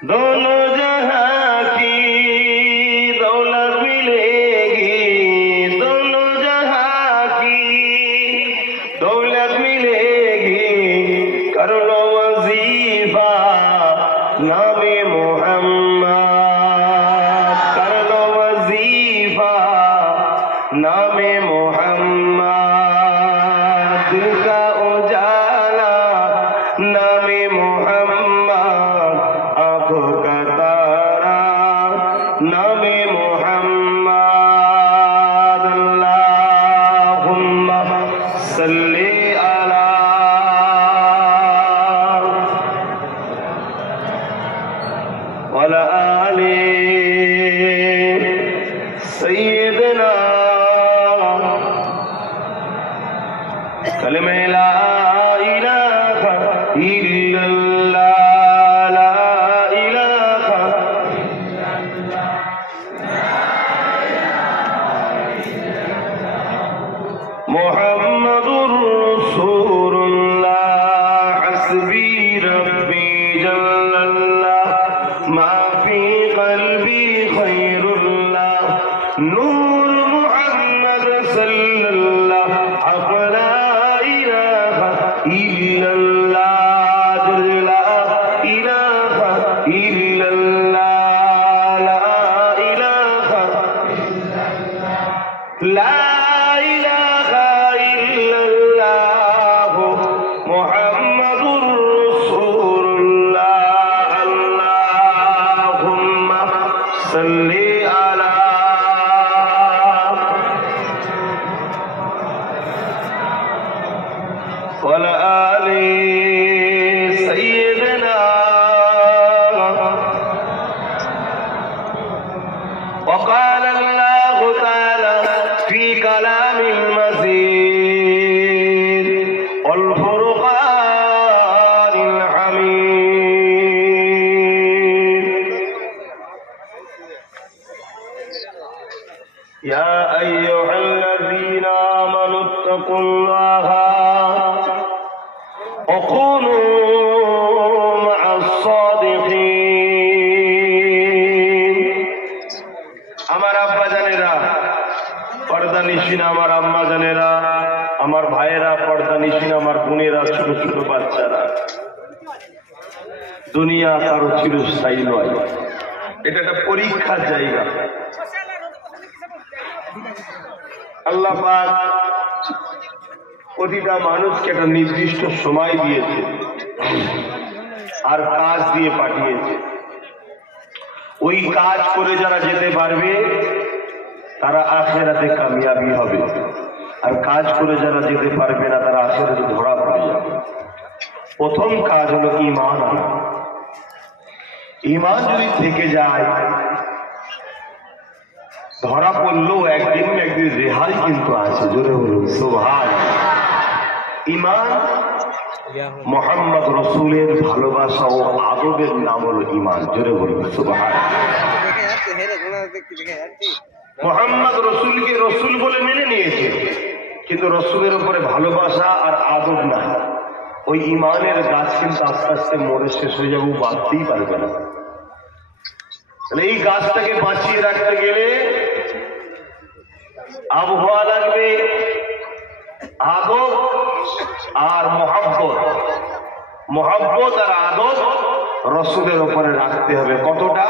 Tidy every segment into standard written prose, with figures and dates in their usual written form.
दोनों जहां की दौलत मिलेगी, दोनों जहां की दौलत मिलेगी। कर लो वजीफा नामे मोहम्मद, कर लो वजीफा नामे मोहम्मद। दिल का उजाला नामे मोहम्मद, आंखों का तारा नामे मोहम्मद। अल्लाहुम्मा सल्ली अला वला आले सय्यदना। कलमे ला इलाहा इल्लल्लाह, ला इलाहा मुहम्मदुर रसूलुल्लाह। हस्बी रब्बी जल्लल्लाह, मा फी क़ल्बी खैरुल्लाह। नूर मुहम्मद सल्लल्लाह, हक़ ला इलाहा इल्लल्लाह, ला इलाहा इल्लल्लाह, ला इलाहा ला इलाहा इल्लल्लाह मुहम्मदुर रसूलुल्लाह। अल्लाहुम्मा सल्ली अला वला आले सय्यदना। وقال الله تعالى في كلام المزيد والفرقان الحميد. يا أيها الذين آمنوا اتقوا الله وكونوا مع الصادقين. আমার আব্বা জানেরা, পর্দা নিশিনা আমার আম্মা জানেরা, আমার ভাইয়েরা পর্দা নিশিনা, আমার বোনেরা, ছোট ছোট বাচ্চারা, দুনিয়া কারো চিরস্থায়ী নয়। এটা একটা পরীক্ষার জায়গা। আল্লাহ পাক প্রতিটা মানুষকে একটা নির্দিষ্ট সময় দিয়েছে আর কাজ দিয়ে পাঠিয়েছে। ওই কাজ করে যারা যেতে পারবে তারা আখিরাতে কামিয়াবি হবে, আর কাজ করে যারা যেতে পারবে না তারা আখিরাতে ধরা পড়ে যাবে। প্রথম কাজ হলো ঈমান আনা। ঈমান যদি থেকে যায়, ধরা পড়লেও একদিন না একদিন রেহাই কিন্তু আছে। জোরে বলুন সুবহানাল্লাহ। ঈমান মুহাম্মদ রাসূলের ভালোবাসা ও আদবের নাম হলো ঈমান। জোরে বলুন সুবহানাল্লাহ। মুহাম্মদ রাসূলকে রাসূল বলে মেনে নিয়েছে, কিন্তু রাসূলের উপরে ভালোবাসা আর আদব নাই। ওই ঈমানের গাছ কিন্তু আস্তে আস্তে মরে শেষ হয়ে যাবে, বাঁচতেই পারবে না। তাহলে এই গাছটাকে বাঁচিয়ে রাখতে গেলে আবহাওয়া লাগবে, আদব আর মহব্বত। মহব্বত আর আদব রাসূলের উপরে রাখতে হবে। কতটা?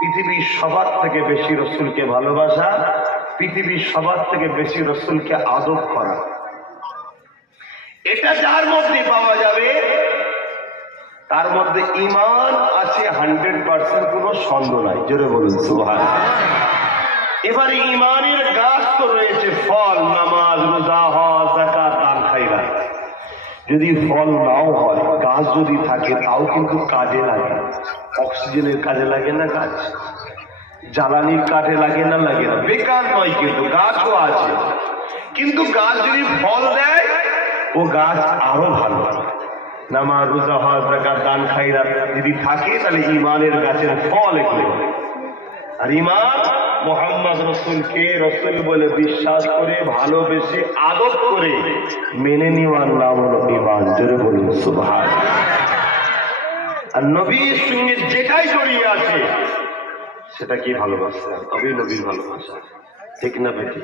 পৃথিবীর সবার থেকে বেশি রাসূলকে ভালোবাসা, পৃথিবীর সবার থেকে বেশি রাসূলকে আদব করা। এটা যার মধ্যে পাওয়া যাবে তার মধ্যে ঈমান আছে 100%, কোনো সন্দেহ নাই। জোরে বলুন সুবহানাল্লাহ। এবারে ঈমানের গাছ তো রয়েছে, ফল, নামাজ, রোজা, হজ, যাকাত, দান, খায়রাত। যদি ফল নাও হয়, গাছ যদি থাকে তাও কিন্তু কাজে লাগে। অক্সিজেনের কাজে লাগে না গাছ? জ্বালানির কাজে লাগে না? লাগে না। বেকার নয়, কিন্তু গাছও আছে। কিন্তু গাছ যদি ফল দেয় ও গাছ আরো ভালো। নামাজ, রোজা, হজ, যাকাত, দান, খায়রাত যদি থাকে তাহলে ঈমানের গাছের ফল এগুলো। আর ঈমান মুহাম্মদ রাসূলকে রাসূল বলে বিশ্বাস করে, ভালোবেসে, আদব করে মেনে নেওয়ার নাম হলো ঈমান। জোরে বলুন সুবহানাল্লাহ। আর নবীর সঙ্গে যেটাই জড়িয়ে আছে সেটা কি ভালোবাসা, তবেই নবীর ভালোবাসা, ঠিক না বেটি?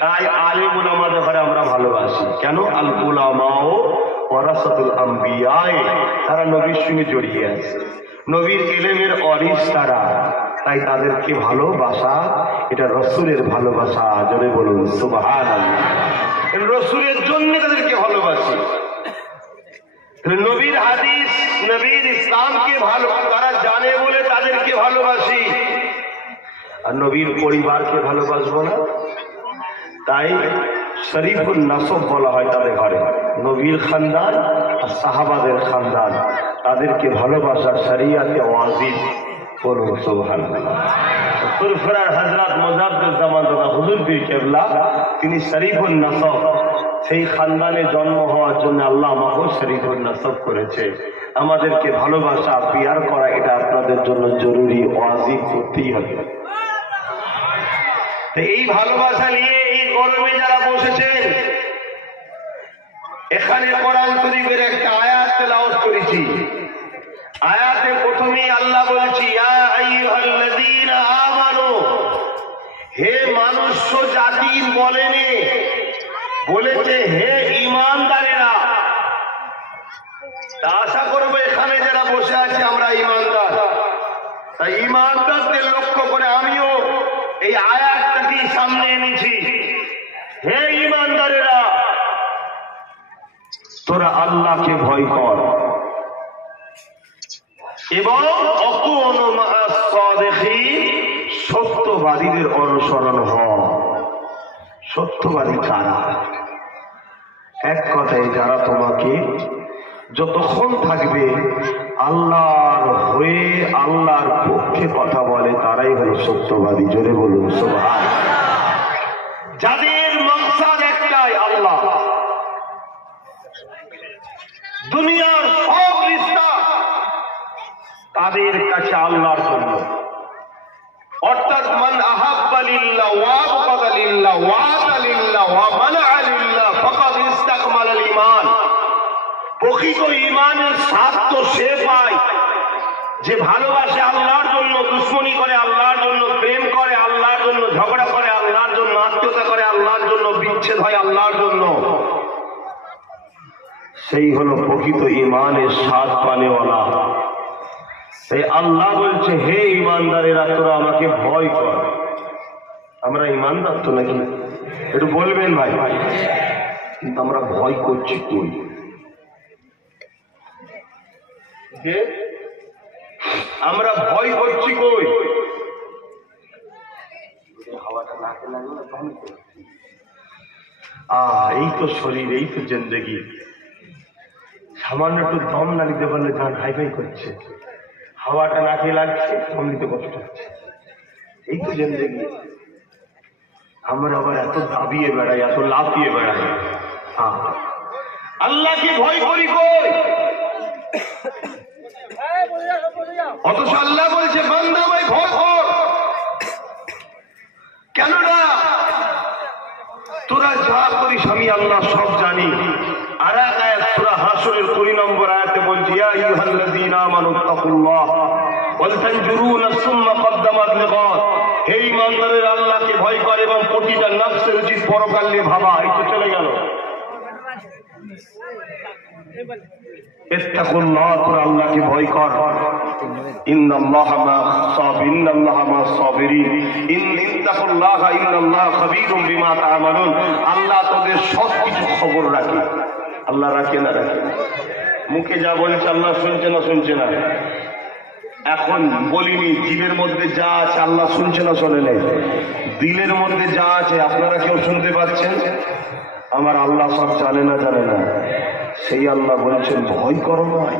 তাই আলিম উলামাদের ঘরে আমরা ভালোবাসি কেন? আল উলামাও ওয়ারাসাতুল আম্বিয়া, তারা নবীর সঙ্গে জড়িয়ে আছে, নবীর ইলমের ওয়ারিস তারা, তাই তাদেরকে ভালোবাসা এটা রসুলের ভালোবাসা। জোরে বলুন সুবহানাল্লাহ। রসুলের জন্য তাদেরকে ভালোবাসি, নবীর হাদিস নবীর ইসলামকে ভালো তারা জানে বলে তাদেরকে ভালোবাসি। আর নবীর পরিবারকে ভালোবাসবো না? তাই শরীফুল নাসব বলা হয় তাদের ঘরে, নবীর খানদান আর সাহাবাদের খানদান, তাদেরকে ভালোবাসা শরিয়াতে ওয়াজিব। বলুন সুবহানাল্লাহ। সুরফরার হযরত মুজাদ্দিদ জামান দাদা হুজুর পীর কেবলা, তিনি শরীফুল নাসব, সেই খানদানে জন্ম হওয়ার জন্য আল্লাহ আমাকে শরীফুল নাসব করেছে। আমাদেরকে ভালোবাসা পিয়ার করা এটা আপনাদের জন্য জরুরি, ওয়াজিব করতেই হবে। এই ভালোবাসা নিয়ে এই গরমে যারা বসেছেন, এখানে কোরআন শরীফের একটা আয়াত তেলাওয়াত করেছি। আয়াতে প্রথমেই আল্লাহ বলছি, ইয়া আইয়ুহাল্লাযীনা আমানু, হে মানুষ্য জাতির বলেনি, বলেছে হে ঈমানদারেরা। তা আশা করবো এখানে যারা বসে আছে আমরা ঈমানদার, তাই ঈমানদারদের লক্ষ্য করে আমিও এই আয়াতটাকে সামনে এনেছি। হে ঈমানদারেরা, তোরা আল্লাহকে ভয় কর এবং অকুনু মা'আস সাদিকিন, সত্যবাদীদের অনুসরণ হ। সত্যবাদী কারা? এক কথায় যারা তোমাকে যতক্ষণ থাকবে আল্লাহর হয়ে আল্লাহর পক্ষে কথা বলে তারাই হলো সত্যবাদী। জোরে বলুন সুবহানাল্লাহ। যাদের মাকসাদ একটাই আল্লাহ, দুনিয়ার সব রিশতা তাদের কাছে আল্লাহর জন্য, অর্থাৎ মান আহাব্বা লিল্লাহ ওয়া আবগাদা লিল্লাহ ওয়া আতা লিল্লাহ ওয়া মানাআ লিল্লাহ ফাকাদ ইসতাকমালাল ঈমান। প্রকৃত ঈমানের স্বাদ তো সে পায় যে ভালোবাসে আল্লাহর জন্য, দুশমনি করে আল্লাহর জন্য, প্রেম করে আল্লাহর জন্য, ঝগড়া করে আল্লাহর জন্য, আত্মীয়তা করে আল্লাহর জন্য, বিচ্ছেদ হয় আল্লাহর জন্য। সেই হলো প্রকৃত ঈমানের স্বাদ পানেওয়ালা। তাই আল্লাহ বলছে, হে ঈমানদারেরা, তোরা আমাকে ভয় কর। আমরা ঈমানদার তো নাকি? একটু বলবেন ভাই। কিন্তু আমরা ভয় করছি কই? আমরা ভয় করছি কই? এই তো শরীর, এই তো জিন্দেগি। সামান্য একটু দম না নিতে পারলে গান হাই ফাই করছে, হাওয়াটা নাকে লাগছে, দম নিতে কষ্ট হচ্ছে। এই তো জিন্দেগি। আমরা আবার এত দাবিয়ে বেড়াই, এত লাফিয়ে বেড়াই। আল্লাহকে ভয় করি কই? অথচ আল্লাহ বলছে বান্দা আমায় ভয় কর। কেন না? তোরা যা করিস আমি আল্লাহ সব জানি। আর এক আয়াত সূরা হাশরের 20 নম্বর আয়াতে বলছে, ইয়া আইয়ুহাল্লাযীনা আমানু তাকুল্লাহ ওয়াল তানজুরু নাফসুম মা কদ্দামাত লিগাদ। হে ঈমানদারেরা, আল্লাহকে ভয় কর এবং প্রতিটা নফসের উচিত পরকাল নিয়ে ভাবা। এই তো চলে গেল। ইত্তাকুল্লাহ, তোরা আল্লাহকে ভয় কর। ইন্নাল্লাহা মা'as সাবিরিন। ইত্তাকুল্লাহা ইন্নাল্লাহা খাবীরুম বিমা তা'মালুন। আল্লাহ তোদের সবকিছু খবর রাখে। আল্লাহ রাখে না রাখে? মুখে যা বলছে আল্লাহ শুনছে না শুনছে না? এখন বলিনি, জীবের মধ্যে যা আছে আল্লাহ শুনছে না শোনে নাই? দিলের মধ্যে যা আছে আপনারা কেউ শুনতে পাচ্ছেন? আমার আল্লাহ সব জানে না জানে না? সেই আল্লাহ বলছেন ভয় করো নয়।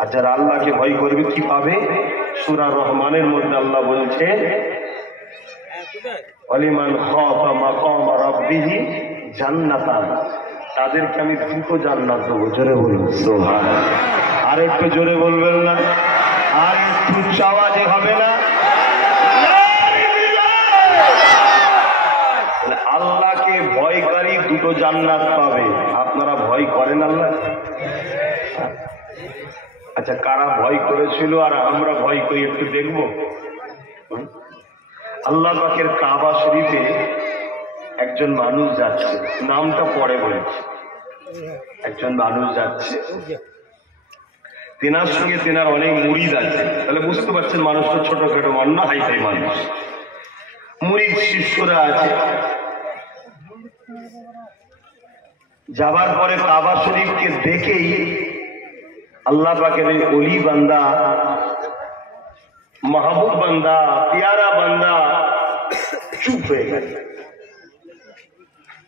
আর যারা আল্লাহকে ভয় করবে কি পাবে? সূরা রহমানের মধ্যে আল্লাহ বলছে, ওয়ালিমান খাফা মাকাম রাব্বিহি জান্নাতান। তাদেরকে আমি দুটো জান্নাত দেবো। জোরে বলুন সুবহানাল্লাহ। আর একটু জোরে বলবেন না? আর একটু আওয়াজে হবে না? আল্লাহকে ভয়কারী দুটো জান্নাত পাবে। আপনারা ভয় করেন আল্লাহ? আচ্ছা, কারা ভয় করেছিল আর আমরা ভয় করি একটু দেখব। আল্লাহ পাকের কাবা শরীফে একজন মানুষ যাচ্ছে, নামটা পরে বলেছি। একজন মানুষ যাচ্ছে, তেনার সঙ্গে তেনার অনেক মুরিদ আছে। তাহলে বুঝতে পারছেন মানুষটা ছোটখাটো মানুষ না, হাইফাই মানুষ। মুরিদ শিষ্যরা আছে। যাবার পরে কাবা শরীফকে দেখেই আল্লাহ পাকের ওলি বান্দা, মাহবুব বান্দা, পিয়ারা বান্দা চুপ হয়ে গেছে।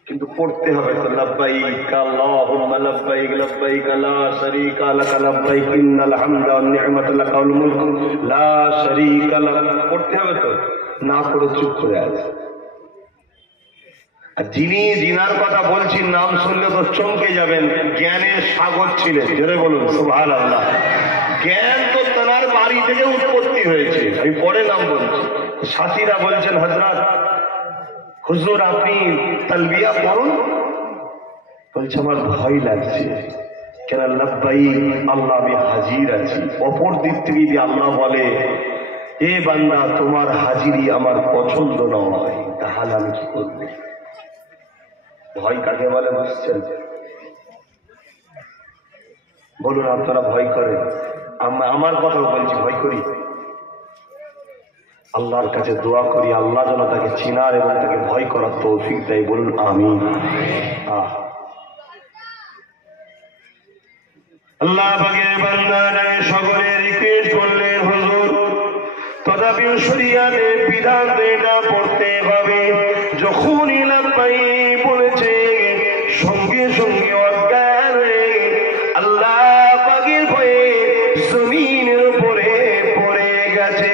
কিন্তু পড়তে হবে তো, লব্বাইক আল্লাহুম্মা লব্বাইক লব্বাইক লা শারীকা লাক লব্বাইক ইন্নাল হামদা ওয়ান নি'মাতা লাক ওয়াল মুলক লা শারীকা লাক। পড়তে হবে তো, না পড়ে চুপ করে আছে। আর যিনি জিনার কথা বলছি নাম শুনলে তো চমকে যাবেন, জ্ঞানের সাগর ছিলেন। জোরে বলুন সুবহানাল্লাহ। জ্ঞান তো তার বাড়ি থেকে উৎপত্তি হয়েছে। আমি পরে নাম বলছি। সাথীরা বলছেন, হযরত হুজুর আপনি তালবিয়া পড়ুন। বলছে আমার ভয় লাগছে। কেন? লব্বাইক আল্লাহ আমি হাজির আছি। অপর দিক থেকে যদি আল্লাহ বলে এ বান্দা তোমার হাজিরি আমার পছন্দ নয়, তাহলে আমি কি করব? ভয় কাকে বলে বুঝছেন? বলুন আপনারা ভয় করেন? আমার কথা বলছি, ভয় করি? আল্লাহর কাছে দোয়া করি আল্লাহ যেন তাকে চিনার এবং তাকে ভয় করার তৌফিক দেয়। বলুন আমিন। আল্লাহ পাকের বান্দারা সকলে রিকোয়েস্ট করলেন, হুজুর তথাপিও শরিয়াতে বিধান এটা পড়তে হবে। যখনই লব্বাইক বলেছে সঙ্গে সঙ্গে অজ্ঞান হয়ে আল্লাহ পাকের ভয়ে জমিনের উপরে পড়ে গেছে।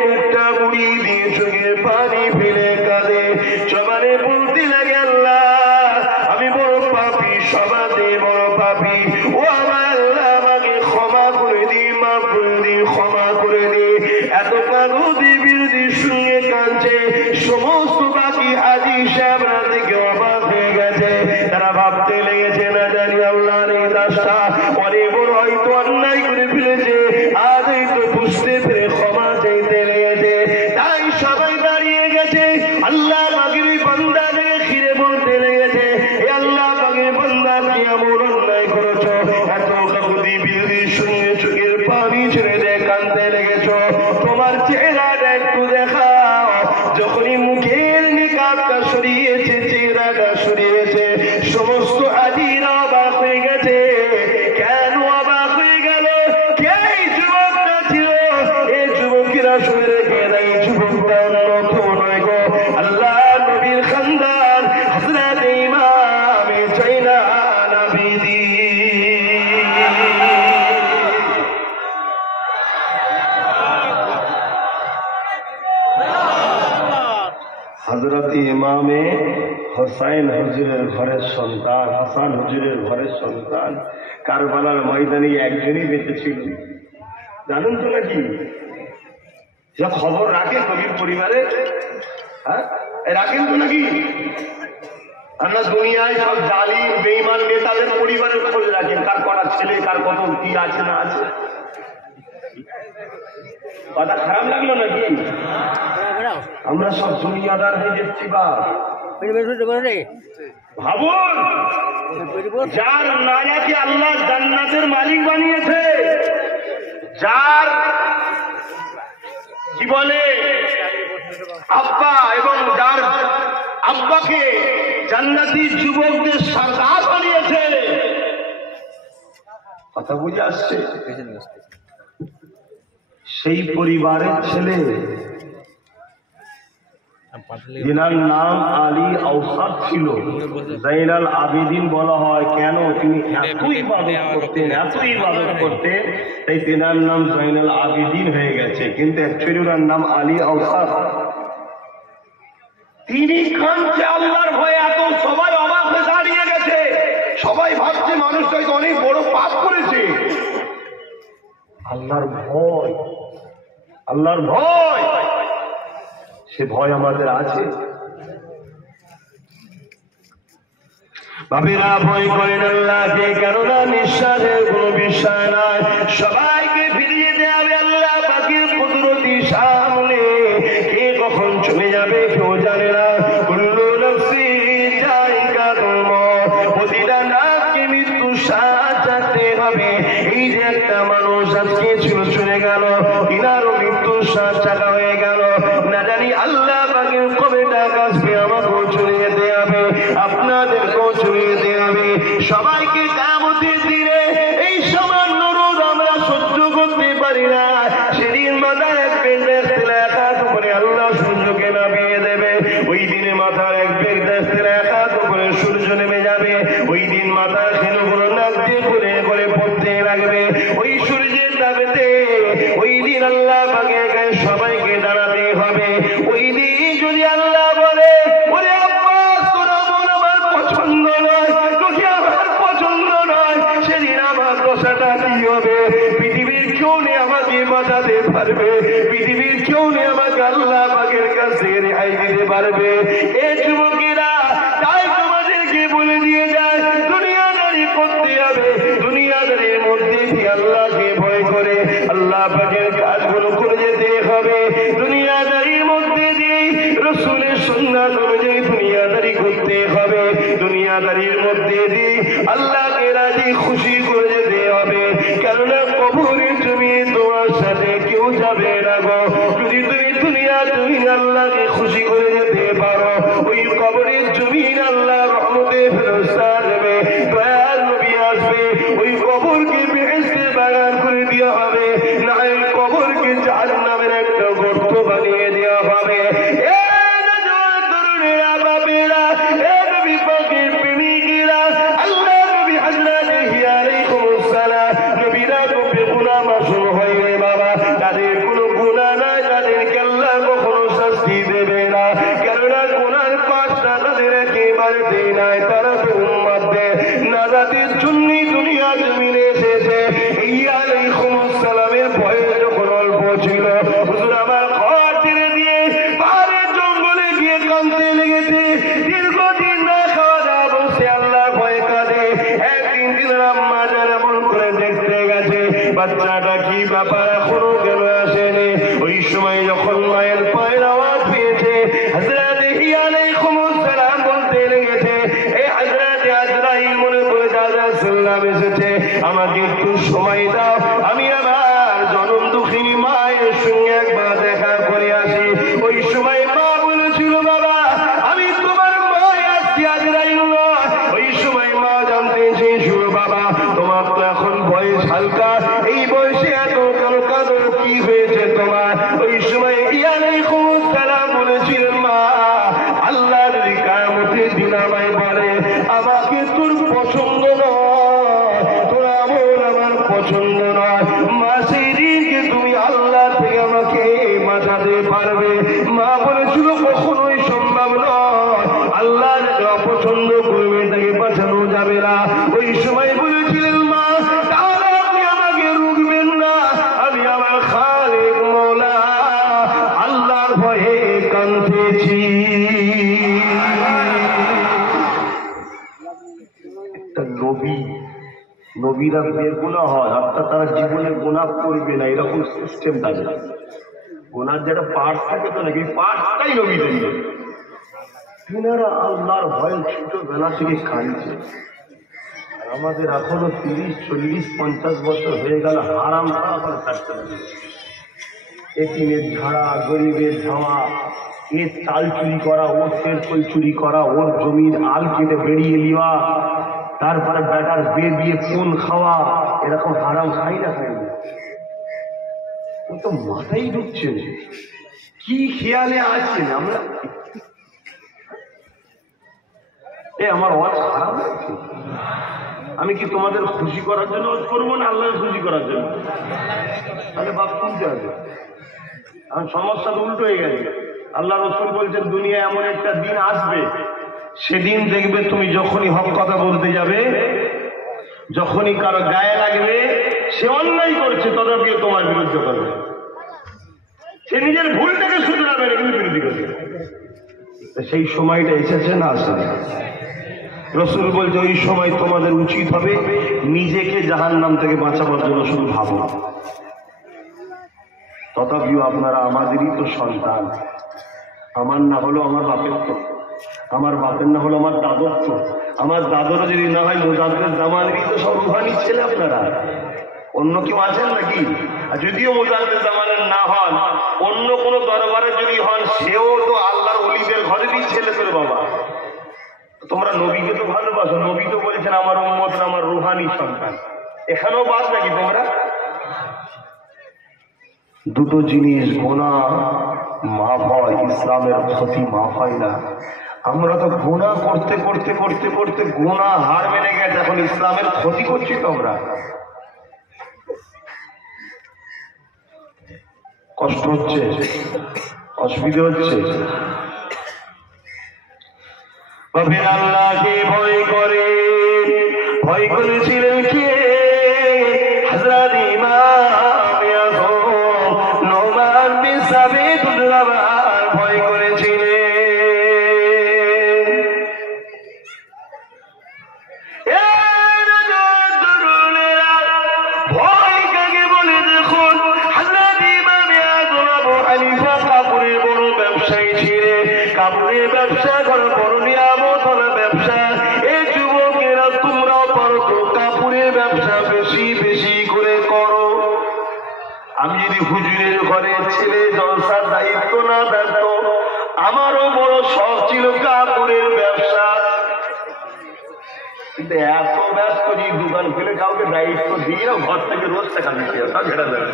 মুখটা মুড়ি দিয়ে চোখের পানি ফেলে কাঁদে, সবারে বলতে লাগে আল্লাহ আমি বড় পাপী, সবাতে বড় পাপী। ও আমার আল্লাহ আমাকে ক্ষমা করে দি, মাফ করে দি, ক্ষমা করে দি। এত কাগজি বিরোধী শুনে কাঁদছে। সমস্ত বাকি হাজি সাহেবরা থেকে অবাক হয়ে গেছে। তারা ভাবতে লেগেছে না জানি আল্লাহর এই দাসটা অনেক বড় হয়তো অন্যায় করে ফেলেছে, আজ হয়তো বুঝতে পেরে ক্ষমা চাইতে লেগেছে। তাই সবাই দাঁড়িয়ে গেছে। আল্লাহ পাকের বান্দাকে ঘিরে বলতে লেগেছে, এ আল্লাহ পাকের বান্দা কি এমন অন্যায় করেছো? এত কাগজি বিরোধী শুনে চোখের পানি ছেড়ে দিয়ে কাঁদতে লেগেছো। তোমার চেহারাটা একটু দেখাও। যখনই মুখের নিকাবটা সরিয়েছে, চেহারাটা সরিয়েছে, সমস্ত হাজিরা অবাক হয়ে গেছে। কেন অবাক হয়ে গেল? কে এই যুবকটা ছিল? এই যুবকেরা শুনে রেখে দেয়, যুবকটা অন্য কেউ নয় গো, আল্লাহ নবীর খানদান হযরত ইমাম জয়নাল আবেদীন। হযরত ইমামে হোসাইন হুজুরের ঘরের সন্তান, হাসান হুজুরের ঘরের সন্তান। কারবালার ময়দানে একজনই বেঁচে ছিল, জানেন তো নাকি? যা খবর রাখে কবির পরিবারে, হ্যাঁ রাখেন তো নাকি? আমরা দুনিয়ায় সব জালিম বেঈমান নেতাদের পরিবারের খোঁজ রাখেন, কার কটা ছেলে, কার কত কি আছে না আছে। কথা খারাপ লাগলো নাকি? আমরা সব দুনিয়াদার হয়ে যাচ্ছি। বা ভাবুন, যার নায়াকে আল্লাহ জান্নাতের মালিক বানিয়েছে, যার কি বলে আব্বা এবং যার আব্বাকে জান্নাতি যুবকদের সরদার বানিয়েছে। কথা বুঝে আসছে? সেই পরিবারের ছেলে যিনার নাম আলী আওসাদ ছিল, জয়নাল আবেদিন বলা হয়। কেন? তিনি এত ইবাদত করতেন, এত ইবাদত করতেন, তাই তেনার নাম জয়নাল আবেদিন হয়ে গেছে। কিন্তু অ্যাকচুয়ালি ওনার নাম আলী আওসাদ। তিনি কাঁদছে আল্লাহর ভয়ে, এত সবাই অবাক হয়ে দাঁড়িয়ে গেছে। সবাই ভাবছে মানুষটা অনেক বড় পাপ করেছে। আল্লাহর ভয়, আল্লাহর ভয়, সে ভয় আমাদের আছে। বাপেরা ভয় করেন আল্লাহকে, কেননা নিঃশ্বাসের কোনো বিষয় নয়, সবাইকে ফিরিয়ে দেবে আল্লাহ পাকের কুদরতি সামনে। কে কখন চলে যাবে কেউ জানে না। কুল্লু নাফসিন যায়িকাতুল মউত, প্রতিটা নাফসকে মৃত্যু স্বাদ চাখতে হবে। এই যে একটা মানুষ আজকে চলে গেল, ইনারও মৃত্যু স্বাদ চাখা হয়ে গেল, না জানি আল্লাহ পাকের কবে টাকা আসবে, আমাকেও চলে যেতে হবে, আপনাদেরকেও চলে যেতে হবে। সবাইকে কিয়ামতের দিনে এই সামান্য রোদ আমরা সহ্য করতে পারি না। সেদিন মাথার এক বেগ দেখতে একাত করে আল্লাহ সূর্যকে নামিয়ে দেবে। ওই দিনে মাথার এক বেগ দেখতে একাত করে সূর্য নেমে যাবে। ওই দিন মাথার খেলুগুলো নাক দিয়ে ঘুরে ঘুরে পড়তে লাগবে ওই সূর্যের তাপেতে। ওই দিন আল্লাহ পাকের গায়ে সবাইকে দাঁড়াতে হবে। ওই দিন যদি আল্লাহ বলে, ওরে আব্বাস তোর আমার পছন্দ নয়, তোকে আমার পছন্দ নয়, সেদিন আমার দশাটা কি হবে? পৃথিবীর কেউ নেই আমাকে বাঁচাতে পারবে, পৃথিবীর কেউ নেই আমাকে আল্লাহ পাকের কাছে রেহাই দিতে পারবে। এ যুবকেরা, তাই তোমাদেরকে বলে দিয়ে যায়, দুনিয়াদারি করতে হবে, দুনিয়াদারির মধ্যে দিয়ে আল্লাহকে ভয় করে আল্লাহ পাকের কাজগুলো করে যেতে হবে। দুনিয়াদারির মধ্যে দিয়ে রাসূলের সুন্নাত অনুযায়ী দুনিয়াদারি করতে হবে। দুনিয়াদারির মধ্যে দিয়ে আল্লাহকে রাজি খুশি করে যেতে হবে। কেননা কবরের জমিনে তোমার সাথে কেউ যাবে না গো। যদি তুমি আল্লাহকে খুশি করে যেতে পারো, ওই কবরের জমিন আল্লাহ রহমতে ফেরেশতা দেবে, দয়ার নবী আসবে, ওই কবরকে বেহেশতের বাগান করে দেওয়া হবে, না ওই কবরকে জাহান্নামের একটা গর্ত বানিয়ে দেওয়া হবে। বাচ্চাটা কি ব্যাপার এখনো কেন আসেনি? ওই সময় যখন মায়ের পায়ের আওয়াজ পেয়েছে, হযরত ইয়া আলাইহিস সালাম বলতে লেগেছে, এই হযরত আজরাইল মনে করে সাল্লাম এসেছে, আমাকে একটু সময় দাও, আমি আমার জনম দুঃখিনী মায়ের সঙ্গে একবার দেখা করে আসি। ওই সময় মা বলেছিল, বাবা আমি তোমার মায় আসছি, আজরাইল নয়। ওই সময় মা জানতে চেয়েছিল, বাবা তোমার তো এখন বয়স হালকা, এই বয়সে এত কেন কাঁদো, কি হয়েছে তোমার? ওই সময় ইয়া আলাইহিস সালাম বলেছিলেন, মা আল্লাহ যদি কিয়ামতের দিন আমায় বলে আমাকে তোর পছন্দ নয়, তোর আমল আমার পছন্দ নয়, মা সেই দিনকে তুমি আল্লাহ থেকে আমাকে বাঁচাতে পারবে? মা বলেছিল, কখনোই সম্ভব নয়, আল্লাহ যাকে অপছন্দ করবে তাকে বাঁচানো যাবে না। ওই সময় বলেছিলেন, মা তাহলে আপনি আমাকে রুখবেন না, আমি আমার খালিক মওলা আল্লাহর ভয়ে কাঁদতেছি। একটা নবীরা বেগুনাহ হয়, অর্থাৎ তারা জীবনে গুনাহ করবে না, এরকম সিস্টেম থাকে। গুনার যেটা পার্ট থাকে তো নাকি, পার্টটাই নবীদের। তিনারা আল্লাহর ভয়ে ছোটবেলা থেকে কাঁদছে। আমাদের এখনো 30, 40, 50 বছর হয়ে গেল হারাম খাওয়া থাকতে হবে। এতিমের ঝাড়া, গরিবের ধাওয়া, এর চাল চুরি করা, ওর তেল চুরি করা, ওর জমির আল কেটে বেরিয়ে নেওয়া, তারপরে বেটার বিয়ে দিয়ে ফোন খাওয়া, এরকম হারাম খাই না খাইনি? ও তো মাথায় ঢুকছে, কি খেয়ালে আছেন আমরা? আমার ওয়াজ খারাপ লাগছে? আমি কি তোমাদের খুশি করার জন্য ওয়াজ করবো না আল্লাহকে খুশি করার জন্য? তাহলে বাপ শুনতে হবে। এখন সমস্যা তো উল্টো হয়ে গেছে। আল্লাহ রাসূল বলছেন, দুনিয়া এমন একটা দিন আসবে, সেদিন দেখবে তুমি যখনই হক কথা বলতে যাবে, যখনই কারো গায়ে লাগবে, সে অন্যায় করছে তথাপি তোমার বিরুদ্ধে করবে, সে নিজের ভুলটাকে শুধরাবে না কিন্তু বিরোধী করবে। সেই সময়টা এসেছে না আসলে? রসুল বলছে ওই সময় তোমাদের উচিত হবে নিজেকে জাহান্নাম থেকে বাঁচাবার জন্য শুধু ভাবো। তথাপিও আপনারা আমাদেরই তো সন্তান, আমার না হলো আমার বাপের তো, আমার বাপের না হলো আমার দাদর তো, আমার দাদরও যদি না হয় মোজাদ্দেদ জামানেরই তো সব রুহানি ছেলে আপনারা, অন্য কেউ আছেন নাকি? আর যদিও মোজাদ্দেদ জামানের না হন, অন্য কোন দরবারে যদি হন, সেও তো আল্লাহর ওলিদের ঘরেরই ছেলে তোর বাবা। তোমরা নবীকে তো ভালোবাসো, নবী তো বলেছেন আমার উম্মত আমার রুহানি সন্তান, এখানেও বাদ নাকি তোমরা? দুটো জিনিস, গুনাহ মাফ হয়, ইসলামের ক্ষতি মাফ হয় না। আমরা তো গুনাহ করতে করতে করতে করতে গুনাহ হার মেনে গেছে, এখন ইসলামের ক্ষতি করছি তো আমরা। কষ্ট হচ্ছে, অসুবিধা হচ্ছে। আল্লাহকে ভয় করে, ভয় করেছিলেন কে? হযরত ইমাম আযম নোমান বিন সাবিতুল্লাহ ভয় করেছিলেন। ভয় কাকে বলে দেখুন, হযরত ইমাম আযম আবু হানিফা কাপড়ের বড় ব্যবসায়ী ছিলেন, কাপড়ের ব্যবসা করে বড় নিয়ামত হলো ব্যবসা। এই যুবকেরা তোমরাও পারো তো কাপড়ের ব্যবসা বেশি বেশি করে করো। আমি যদি হুজুরের ঘরে ছেলে জলসার দায়িত্ব না থাকতো, আমারও বড় শখ ছিল কাপড়ের ব্যবসা, কিন্তু এত ব্যস্ত যে দোকান খুলে কাউকে দায়িত্ব দিয়ে ঘর থেকে রোজ টাকা দিতে সব ঘেরা যাবে।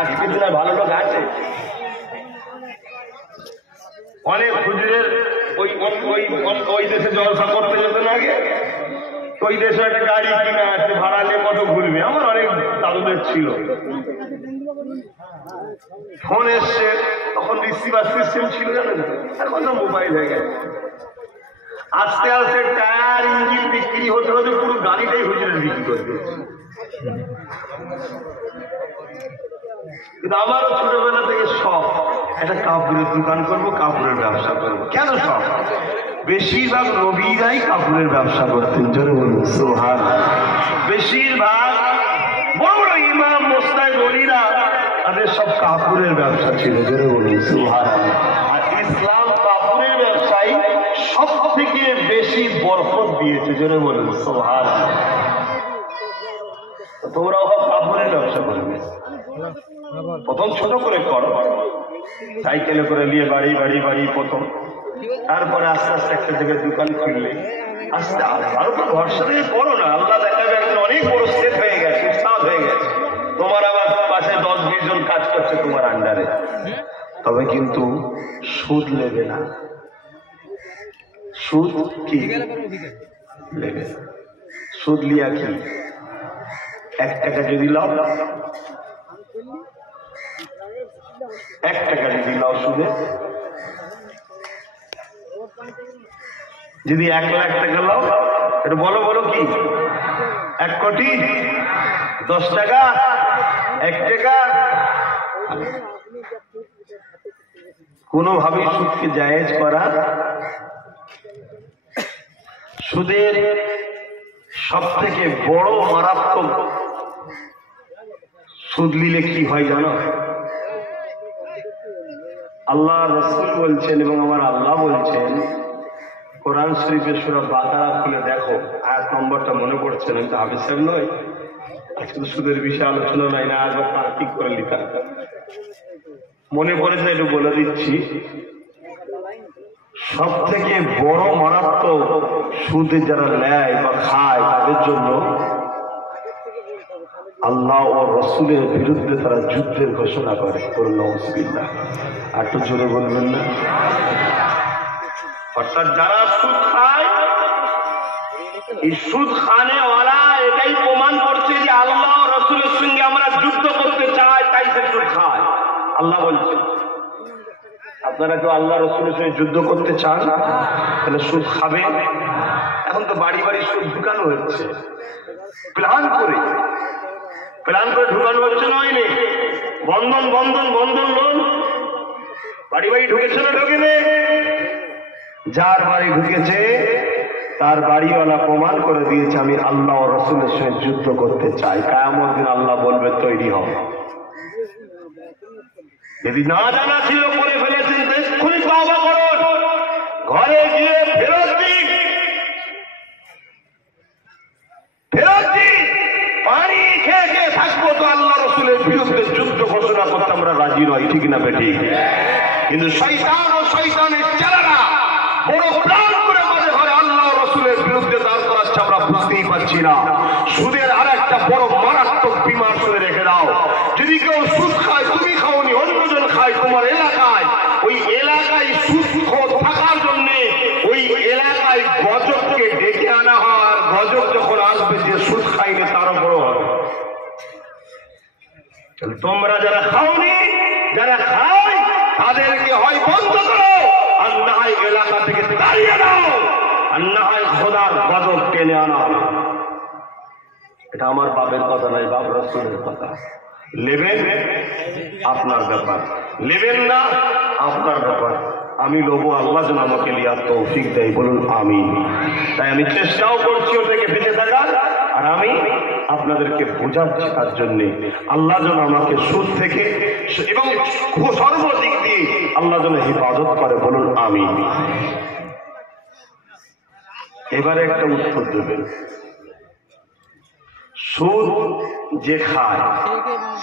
আজকে দিনে ভালো লোক আছে, অনেক হুজুরের ওই দেশে জলসা করতে যেত না আগে, ওই দেশে একটা গাড়ি কিনা আছে, ভাড়া নিয়ে কত ঘুরবে। আমার অনেক দাদুদের ছিল, ফোন এসছে, তখন রিসিভার সিস্টেম ছিল জানেন, এখন তো মোবাইল হয়ে গেছে। আস্তে আস্তে টায়ার ইঞ্জিন বিক্রি হতে হতে পুরো গাড়িটাই হুজুরের বিক্রি করবে। কিন্তু আমারও ছোটবেলা থেকে শখ একটা কাপড়ের দোকান করবো, কাপড়ের ব্যবসা করবো। কেন শখ? বেশিরভাগ নবীরাই কাপড়ের ব্যবসা করতেন, জোরে বলুন সুবহানাল্লাহ। বেশিরভাগ বড় বড় ইমাম মুস্তাহিদ ওলিরা তাদের সব কাপড়ের ব্যবসা ছিল, জোরে বলুন সুবহানাল্লাহ। আর ইসলাম কাপড়ের ব্যবসায় সব থেকে বেশি বরকত দিয়েছে, জোরে বলুন সুবহানাল্লাহ। তোমরাও কাপড়ের ব্যবসা করবে, প্রথম ছোট করে করো, সাইকেলে করে নিয়ে বাড়ি বাড়ি বাড়ি প্রথম, তারপরে আস্তে আস্তে একটা জায়গায় দোকান খুললে, আস্তে আরো তো ভরসা দিয়ে করো না, আল্লাহ দেখাবে একজন অনেক বড় সেট হয়ে গেছে, উস্তাদ হয়ে গেছে, তোমার আবার পাশে 10-20 জন কাজ করছে তোমার আন্ডারে। তবে কিন্তু সুদ নেবে না, সুদ কি নেবে? সুদ লিয়া কি 1 টাকা যদি লাভ, 1 টাকা যদি লাভ সুদে, যদি 1 লাখ টাকা লাভ, এটা বলো বলো কি 1 কোটি, 10 টাকা, 1 টাকা। কোনোভাবেই সুদকে জায়েজ করা, সুদের সব থেকে বড় মারাত্মক সুদ নিলে কি হয় জানো? আল্লাহ রাসূল বলছেন এবং আমার আল্লাহ বলছেন, কোরআন শরীফের সূরা বাকারা খুলে দেখো, আয়াত নম্বরটা মনে পড়ছে না, কিন্তু হাফেজ সাহেব নয়, আজকে তো সুদের বিষয়ে আলোচনা নাই না, আজ তার্কিক করে লিখা মনে পড়েছে, একটু বলে দিচ্ছি। সব থেকে বড় মারাত্মক সুদে যারা নেয় বা খায়, তাদের জন্য আল্লাহ ও রসুলের বিরুদ্ধে তারা যুদ্ধের ঘোষণা করে। নাউযুবিল্লাহ, আর একটু জোরে বলবেন না? অর্থাৎ যারা সুদ খায়, এই সুদ খানেওয়ালা এটাই প্রমাণ করছে যে আল্লাহ ও রসুলের সঙ্গে আমরা যুদ্ধ করতে চাই, তাই সে সুদ খায়। আল্লাহ বলছে, আপনারা কেউ আল্লাহ রসুলের সঙ্গে যুদ্ধ করতে চান তাহলে সুদ খাবে। এখন তো বাড়ি বাড়ি সুদ ঢুকানো হচ্ছে প্ল্যান করে, প্ল্যান করে ঢুকানো হচ্ছে না, হয়নি? বন্ধন বন্ধন বন্ধন লোন বাড়ি বাড়ি ঢুকেছে না ঢুকেনি? যার বাড়ি ঢুকেছে তার বাড়িওয়ালা প্রমাণ করে দিয়েছে আমি আল্লাহ ও রাসূলের সঙ্গে যুদ্ধ করতে চাই। কিয়ামত দিন আল্লাহ বলবে তৈরি হও। যদি না জানা ছিল করে ফেলেছেন এক্ষুনি তওবা করুন, ঘরে গিয়ে ফেরত দিন, ফেরত দিন। পানি খেয়ে খেয়ে থাকবো তো আল্লাহ রাসূলের বিরুদ্ধে যুদ্ধ ঘোষণা করতে আমরা রাজি নই, ঠিক না বেটি? কিন্তু শয়তান ও শয়তানের চেলারা বড় প্ল্যান করে আমাদের ঘরে আল্লাহ রাসূলের বিরুদ্ধে দাঁড় করাচ্ছে, আমরা বুঝতেই পারছি না। সুদের আর একটা বড় মারাত্মক বিমার শুনে রেখে দাও। যদি কেউ সুদ খায়, তুমি খাওনি, অন্যজন খায় তোমার এলাকায়, ওই এলাকায় সুদ থাকার জন্য ওই এলাকায় গজবকে ডেকে আনা হয়। আর গজব যখন আসবে যে সুদ খাইলে তারও বড় হবে। তোমরা যারা খাওনি, যারা খায় তাদেরকে হয় বন্ধ করো, আর না হয় এলাকা থেকে তাড়িয়ে দাও, আর না হয় খোদার গজব টেনে আনা। এটা আমার বাপের কথা নয়, বাপ রাসূলের কথা। নেবেন আপনার ব্যাপার, নেবেন না আপনার ব্যাপার। আমি লোবো, আল্লাহ যেন আমাকে লিয়ার তৌফিক দেয়, বলুন আমিন। তাই আমি চেষ্টাও করছি ওর থেকে বেঁচে থাকার, আর আমি আপনাদেরকে বোঝাচ্ছি তার জন্যে আল্লাহ যেন আমাকে সুদ থেকে এবং সর্বদিক দিয়ে আল্লাহ যেন হেফাজত করে, বলুন আমিন। এবারে একটা উত্তর দেবেন। সুদ যে খায়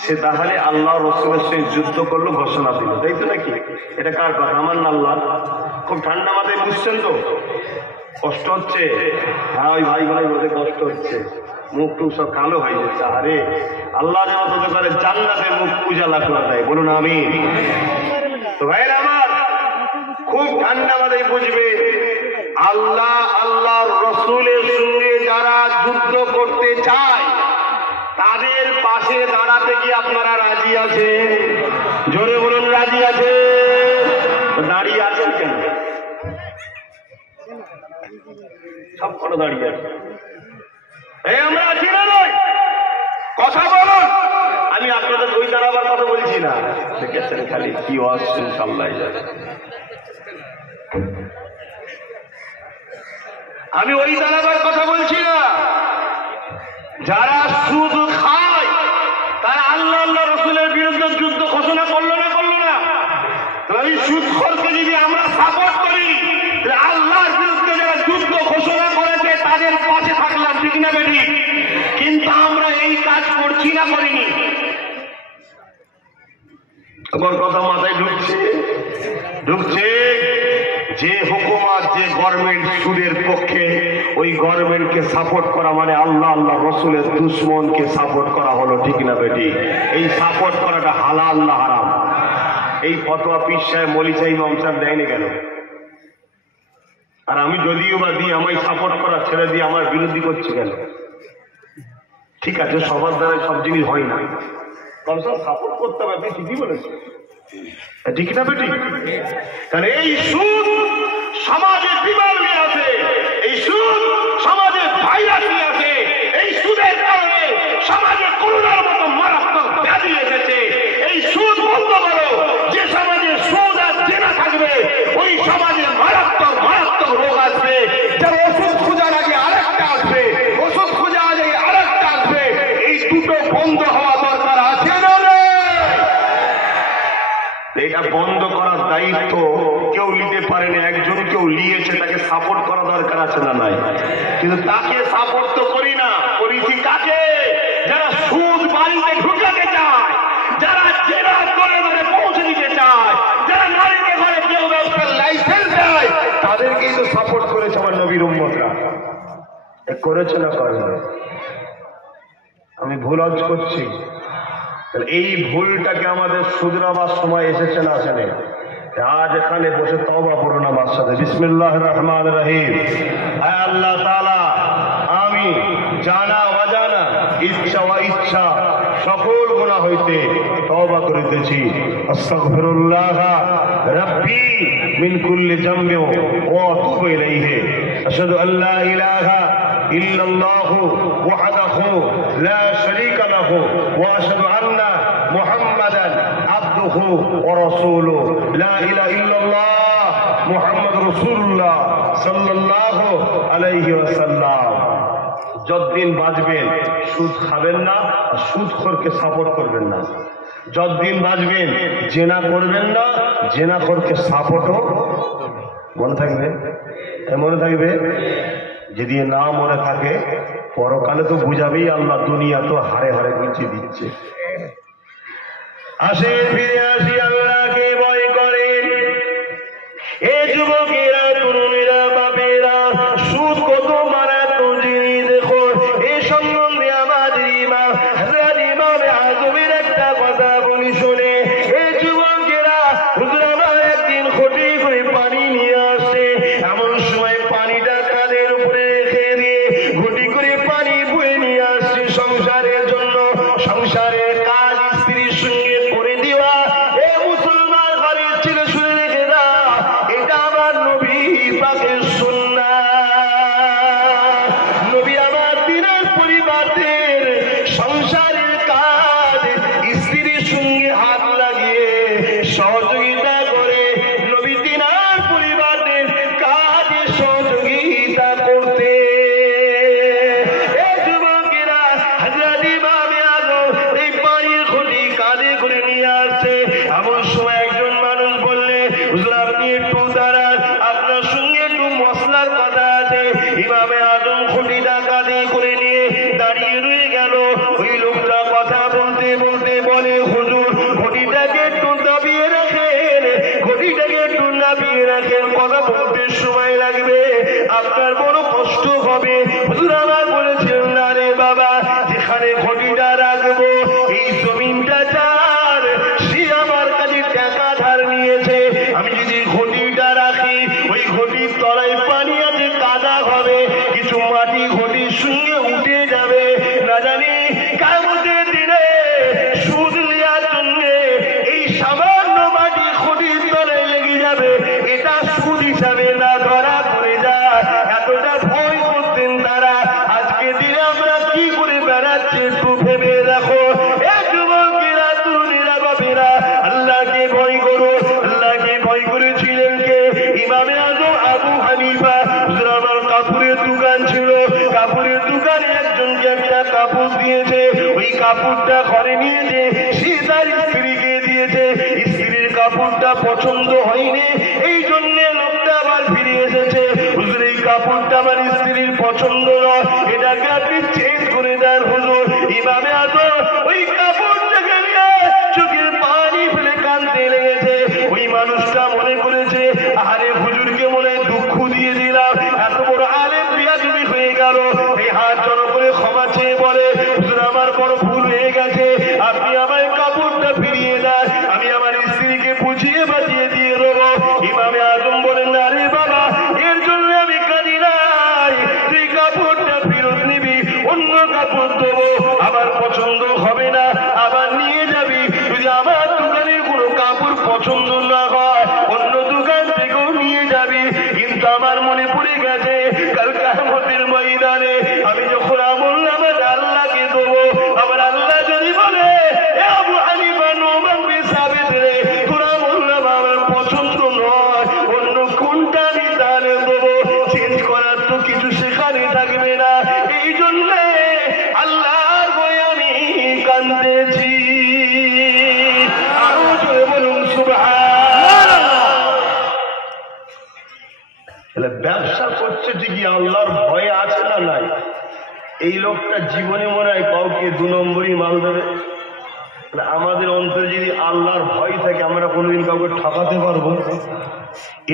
সে তাহলে আল্লাহ রাসূলের সঙ্গে যুদ্ধ করলো, ঘোষণা দিল, তাই তো নাকি? এটা কার কথা? আমার না আল্লাহ? খুব ঠান্ডা মাথায় বুঝছেন তো? কষ্ট হচ্ছে? হ্যাঁ, ওই ভাই ভাই বলতে কষ্ট হচ্ছে, মুখ টুক সব কালো হয়ে যাচ্ছে। আরে আল্লাহ যেন তোদের করে জান্নাতে মুখ উজালা করে দেয়, বলুন আমিন। তো ভাইরা আমার, খুব ঠান্ডা মাথায় বুঝবে, আল্লাহ আল্লাহর রাসূলের সঙ্গে যারা যুদ্ধ করতে চায় তাদের পাশে দাঁড়াতে কি আপনারা রাজি আছে? জোরে বলুন রাজি আছে? দাঁড়িয়ে আছেন কেন? সব কোনো দাঁড়িয়ে আছে। এই আমরা আছি না নয়? কথা বলুন। আমি আপনাদের ওই দাঁড়াবার কথা বলছি না, দেখেছেন খালি কি আসছেন সামলাই যাবে। আমি ওই দাঁড়াবার কথা বলছি না। যারা সুদ খায় তারা আল্লাহ আল্লাহ রাসূলের বিরুদ্ধে যুদ্ধ ঘোষণা করলো না করলো না? ওই সুদখোরকে যদি আমরা সাপোর্ট করি, আল্লাহর বিরুদ্ধে যারা যুদ্ধ ঘোষণা করেছে তাদের পাশে থাকলাম, ঠিক না বেটি? কিন্তু আমরা এই কাজ করছি না, করিনি। আমার কথা মাথায় ঢুকছে? ঢুকছে। যে হুকুমত, যে গভর্নমেন্ট সুদের পক্ষে, ওই গভর্নমেন্টকে সাপোর্ট করা মানে আল্লাহ আল্লাহ রাসূলের দুশমনকে সাপোর্ট করা হলো, ঠিক না বেটি? এই সাপোর্ট করাটা হালাল না হারাম? এই ফতোয়া পীর সাহেব, মৌলী সাহেব, ইমাম সাহেব দেয়নি কেন? আর আমি যদিও বা দিই, আমায় সাপোর্ট করা ছেড়ে দিয়ে আমার বিরোধী করছি কেন? ঠিক আছে, সবার দ্বারা সব জিনিস হয় না, কম সব সাপোর্ট করতে হবে, আপনি ঠিকই বলেছেন, ঠিক না বেটি? কারণ এই সুদ সমাজে বিমার নিয়ে আছে, এই সুদ সমাজে ভাইরাস নিয়ে আছে, এই সুদের কারণে সমাজে করোনার মতো মারাত্মক ব্যাধি এসেছে। এই সুদ বন্ধ করো। যে সমাজে সুদ আর জেনা থাকবে ওই সমাজে মারাত্মক মারাত্মক রোগ আসবে। যার ওষুধ খোঁজার আগে আরেকটা আসবে, ওষুধ খোঁজার আগে আরেকটা আসবে। এই দুটো বন্ধ হওয়া দরকার আছে না? এটা বন্ধ করার দায়িত্ব কেউ নিতে পারেনি, একজন কেউ নিয়েছে, তাকে সাপোর্ট করা দরকার আছে না নাই? কিন্তু তাকে সাপোর্ট তো করি না, করিছি কাকে? যারা সুদ বাড়িতে ঢুকাতে চায়, যারা জেরা করে ধরে পৌঁছে দিতে চায়, যারা নারীকে ঘরে কেউ ব্যবসার লাইসেন্স দেয়, তাদেরকেই তো সাপোর্ট করেছে আমার নবীর উম্মতরা। করেছে না করে? আমি ভুল আজ করছি। এই ভুলটাকে আমাদের শুধরাবার সময় এসেছে না আসেনি? আজ এখানে বসে তওবা করুন আমার সাথে। বিসমিল্লাহির রহমানির রহিম। হে আল্লাহ তাআলা, আমি জানা অজানা, ইচ্ছা অইচ্ছা সকল গুনাহ হইতে তওবা করিতেছি। আস্তাগফিরুল্লাহ রাব্বি মিন কুল্লি যামবি ওয়া আতুবু ইলাইহি। আশহাদু আল্লা ইলাহা ইল্লাল্লাহু ওয়াহদাহু লা শারীকা লাহু ইলাহু ওয়া আশহাদু আন্না মুহাম্মাদান আবদুহু ওয়া রাসূলুহু লা ইলাহা ইল্লাল্লাহ মুহাম্মাদুর রাসূলুল্লাহ সাল্লাল্লাহু আলাইহি ওয়াসাল্লাম। যতদিন বাঁচবেন সুদ খাবেন না, সুদখোরকে সাপোর্ট করবেন না। যতদিন বাঁচবেন জেনা করবেন না, জেনাখোরকে সাপোর্টও মনে থাকবে। মনে থাকবে যদি না মনে থাকে পরকালে তো বুঝাবেই আল্লাহ, দুনিয়া তো হারে হারে গুছিয়ে দিচ্ছে। আসেন ফিরে আসি, আল্লাহকে ভয় করেন। এ যুবকেরা, তরুণীরা, বাপেরা, সুদ কত মারাত্মক জিনিস দেখো। এই সম্বন্ধে আমাদের ইমাম হযরত ইমাম আযমের একটা কথা বলি শুনে। এই যুবকেরা, হুজুর আমার একদিন খটি করে পানি নিয়ে আসে, এমন সময় পানিটা কাঁধের উপরে রেখে দিয়ে ঘটি করে পানি বয়ে নিয়ে আসছে সংসারের জন্য। সংসারের কাজ স্ত্রীর সঙ্গে করে দেওয়া। এ মুসলমান ঘরের ছেলে শুনে রেখে দা, এটা আমার নবী পাকের সুন্নাত। নবী আমার দিনের পরিবারের সংসারের কাজ স্ত্রীর সঙ্গে হাত লাগিয়ে সহযোগিতা করে নবী দিনার পরিবারের কাজে সহযোগিতা করতে। এই যুবকেরা, হযরত ইমাম আযম এই পানির ঘটি কাঁধে করে নিয়ে আসছে। এমন সময় একজন মানুষ বললে, হুজুর আপনি একটু দাঁড়ান, আপনার সঙ্গে একটু মশলার কথা আছে। ইমাম আযম ঘটিটা কাঁধে করে নিয়ে দাঁড়িয়ে রয়ে গেল। ওই লোকটা কথা বলতে বলতে বলে, হুজুর ঘটিটাকে একটু দাবিয়ে রাখেন, ঘটিটাকে একটু নামিয়ে রাখেন, কথা বলতে সময় লাগবে, আপনার বড় কষ্ট হবে। হুজুর আমার বলেছেন, না রে বাবা, যেখানে ঘটিটা রাখবো এই জমিনটা যার, সে আমার কাছে টাকা ধার নিয়েছে। আমি যদি ঘটিটা রাখি, ওই ঘটির তলায় পানি আছে, কাদা হবে, কিছু মাটি ঘটির সঙ্গে উঠে যাবে। না জানি কিয়ামতের দিনে সুদ নেওয়ার জন্য এই সামান্য মাটি ঘটির তলায় লেগে যাবে, এটা সুদ হিসাবে না ধরা পড়ে যায়। এতটা ভয় করতেন তারা। আজকে দিনে আমরা কি করে বেড়াচ্ছি একটু ভেবে দেখো। এ যুবকেরা, তরুণীরা, বাপেরা, আল্লাহকে ভয় করো। আল্লাহকে ভয় করেছিলেন কে? ইমাম আযম আবু হানিফা। হুজুর আমার কাপড়ের দোকান ছিল, কাপড়ের দোকানে একজনকে একটা কাপড় দিয়েছে, ওই কাপড়টা ঘরে নিয়েছে, সে তার স্ত্রীকে দিয়েছে। স্ত্রীর কাপড়টা পছন্দ হয়নি, এই জন্য লোকটা আবার ফিরে এসেছে, হুজুর এই কাপড়টা আমার স্ত্রীর পছন্দ নয়, এটাকে আপনি চেঞ্জ করে দেন হুজুর। ইমাম আযম ওই কাপড়টাকে নিয়ে চোখের পানি ফেলে কাঁদতে লেগেছে। ওই মানুষটা মনে করেছে, আরে হুজুরকে মনে হয় দুঃখ দিয়ে দিলাম, এত বড় আলেম বিয়াদবি হয়ে গেল। এই হাত জড়ো করে ক্ষমা চেয়ে বলে, হুজুর আমার বড় ভুল হয়ে গেছে, আপনি আমার কাপড়টা ফিরিয়ে দেন, আমি আমার স্ত্রীকে বুঝিয়ে বাজিয়ে দিয়ে দেবো। ইমাম আযম বলেন, না রে বাবা, এর জন্য আমি কাঁদি নাই, তুই কাপড়টা ফেরত নিবি, অন্য কাপড় দেবো, আমার পছন্দ হবে না আবার নিয়ে যাবি। যদি আমার দোকানের কোনো কাপড় পছন্দ না হয় অন্য দোকান থেকেও নিয়ে যাবি। কিন্তু আমার মনে পড়ে গেছে, কাল কিয়ামতের ময়দানে আমি যখন আমল নামা আল্লাহকে দেবো, আমার আল্লাহ যদি বলে, এ আবু হানিফা নোমান বিন সাবিত রে, তোর আমল নামা আমার পছন্দ নয়, অন্য কোনটা আমি তাহলে দেবো, চেঞ্জ করার তো কিছু সেখানে থাকবে না। এই জন্য আল্লাহর ভয়ে আমি কাঁদতেছি। আরো জোরে বলুন সুবহানাল্লাহ। ব্যবসা করছে ঠিকই, আল্লাহর ভয় আছে না নাই? এই লোকটা জীবনে মনে হয় কাউকে 2 নম্বরই মাল দেবে। আমাদের অন্তরে যদি আল্লাহর ভয় থাকে, আমরা কোনোদিন কাউকে ঠকাতে পারবো?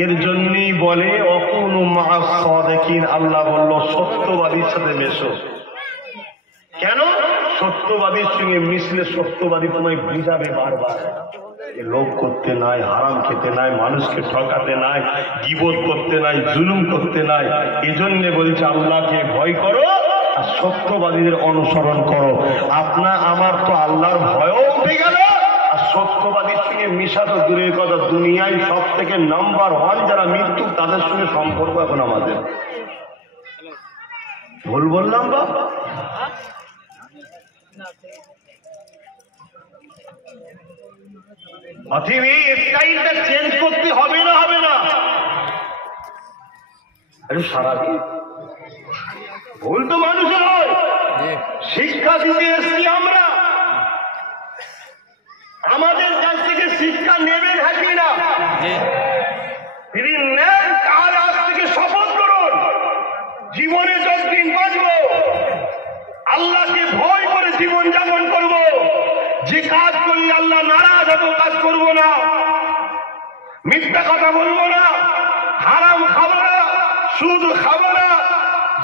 এর জন্যই বলে অকুনু মা'আস সাদিকিন, আল্লাহ বলল সত্যবাদীর সাথে মেশো। কেন? সত্যবাদীর সঙ্গে মিশলে সত্যবাদী তোমায় বুঝাবে বারবার, লোভ করতে নাই, হারাম খেতে নাই, মানুষকে ঠকাতে নাই, গীবত করতে নাই, জুলুম করতে নাই। এজন্য বলছে আল্লাহকে ভয় করো আর সত্যবাদীদের অনুসরণ করো। আপনা আমার তো আল্লাহর ভয়ও উঠে গেল, আর সত্যবাদীর সঙ্গে মিশা তো দূরের কথা, দুনিয়ায় সব থেকে নাম্বার 1 যারা মৃত্যু, তাদের সঙ্গে সম্পর্ক এখন আমাদের। ভুল বললাম বা? অতএব এই স্টাইলটা চেঞ্জ করতে হবে না, হবে না? আরে সারা ভুল তো মানুষের হয়, শিক্ষা দিতে এসছি আমরা, আমাদের কাছ থেকে শিক্ষা নেবেন হাকি না? তিনি নেন, কার আজ থেকে শপথ করুন জীবনে যতদিন বাঁচব আল্লাহকে ভয় করে জীবন যাপন করব, যে কাজ করলে আল্লাহ নারাজ হবে কাজ করব না, মিথ্যা কথা বলবো না, হারাম খাবো না, সুদ খাবো না,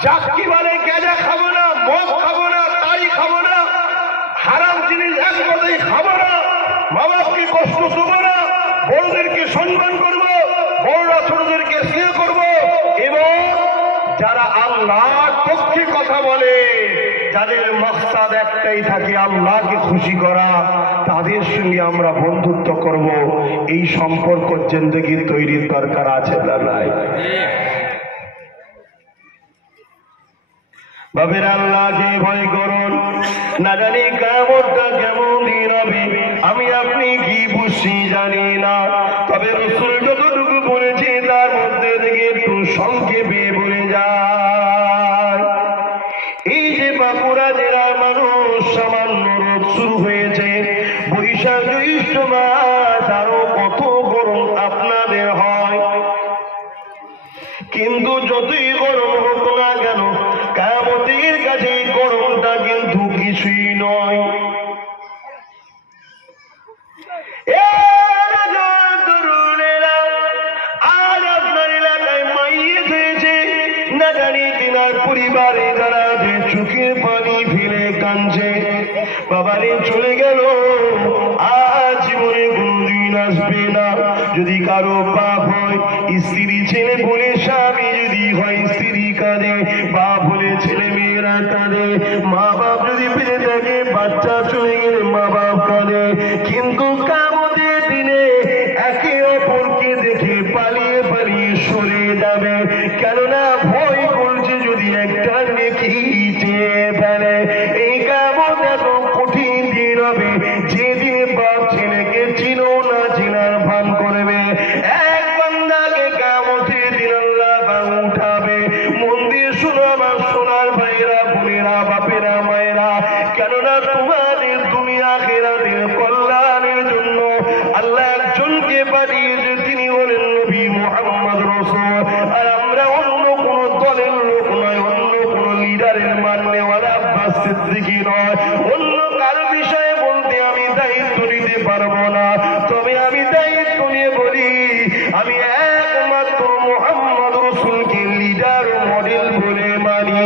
জাকি বলে গেজা খাবো না, মদ খাবো না, তারি খাবো না, হারাম জিনিস এক কথাই খাবো না, মা বাপকে কষ্ট দেবো না, বড়দেরকে সম্মান করবো, বড়রা ছোটদেরকে স্নেহ করবো, এবং যারা আল্লাহর পক্ষে কথা বলে, যাদের মকসাদ একটাই থাকে আল্লাহকে খুশি করা, তাদের সঙ্গে আমরা বন্ধুত্ব করব। এই সম্পর্ক জিন্দেগি তৈরির দরকার আছে না নাই? বাবের আল্লাহকে ভয় করুন, না জানি কিয়ামতটা কেমন দিন হবে, আমি আপনি কি বুঝছি জানি না, তবে রাসূল যতটুকু বলেছে তার মধ্যে থেকে একটু সংক্ষেপে বলে যায়। এই যে বাঁকুড়া জেলার মানুষ, সামান্য রোদ শুরু হয়েছে, বৈশাখ জ্যৈষ্ঠ মাস আরো কত গরম আপনাদের হয়, কিন্তু যতই গরম হোক না কেন কিয়ামতের কাছে গরমটা কিন্তু কিছুই নয়। আজ আপনার এলাকায় মাইয়েত হয়েছে, না জানি তিনার পরিবারে যারা যে চোখের পানি ফেলে কাঁদছে, বাবারে চলে গেল, আজ জীবনে কোনদিন আসবে না। যদি কারো বাপ হয়, স্ত্রী ছেলে বলে স্বামী যদি হয়, স্ত্রী কাঁদে, বাপ হলে ছেলে মেয়েরা কাঁদে, মা বাপ যদি বেঁচে থাকে, বাচ্চা চলে গেলে মা বাপ কাঁদে, কিন্তু কিয়ামতের দিনে একে অপরকে দেখে পালিয়ে পালিয়ে সরে যাবে, কেননা ভয় করছে যদি একটা নেকি চেয়ে ফেলে। এই কিয়ামত এত কঠিন দিন হবে, যেদিন বাপ ছেলেকে চিনো না চিনার ভান করবে। এক বান্দাকে কিয়ামতের দিন আল্লাহ উঠাবে। মন দিয়ে শুনো আমার সোনার ভাইরা, বোনেরা, বাপেরা, মায়েরা, কেননা তোমাদের দুনিয়া আখিরাতের কল্যাণের জন্য আল্লাহ একজনকে পাঠিয়েছে, তিনি হলেন নবী মুহাম্মদ রাসূল। আর আমরা অন্য কোন দলের লোক নয়, অন্য কোন লিডারের মাননেওয়ালা আব্বাস সিদ্দিকী নয়, অন্য কারো বিষয়ে বলতে আমি দায়িত্ব নিতে পারবো না, তবে আমি দায়িত্ব নিয়ে বলি, আমি একমাত্র মুহাম্মদ রাসূলকে লিডার মডেল বলে মানি।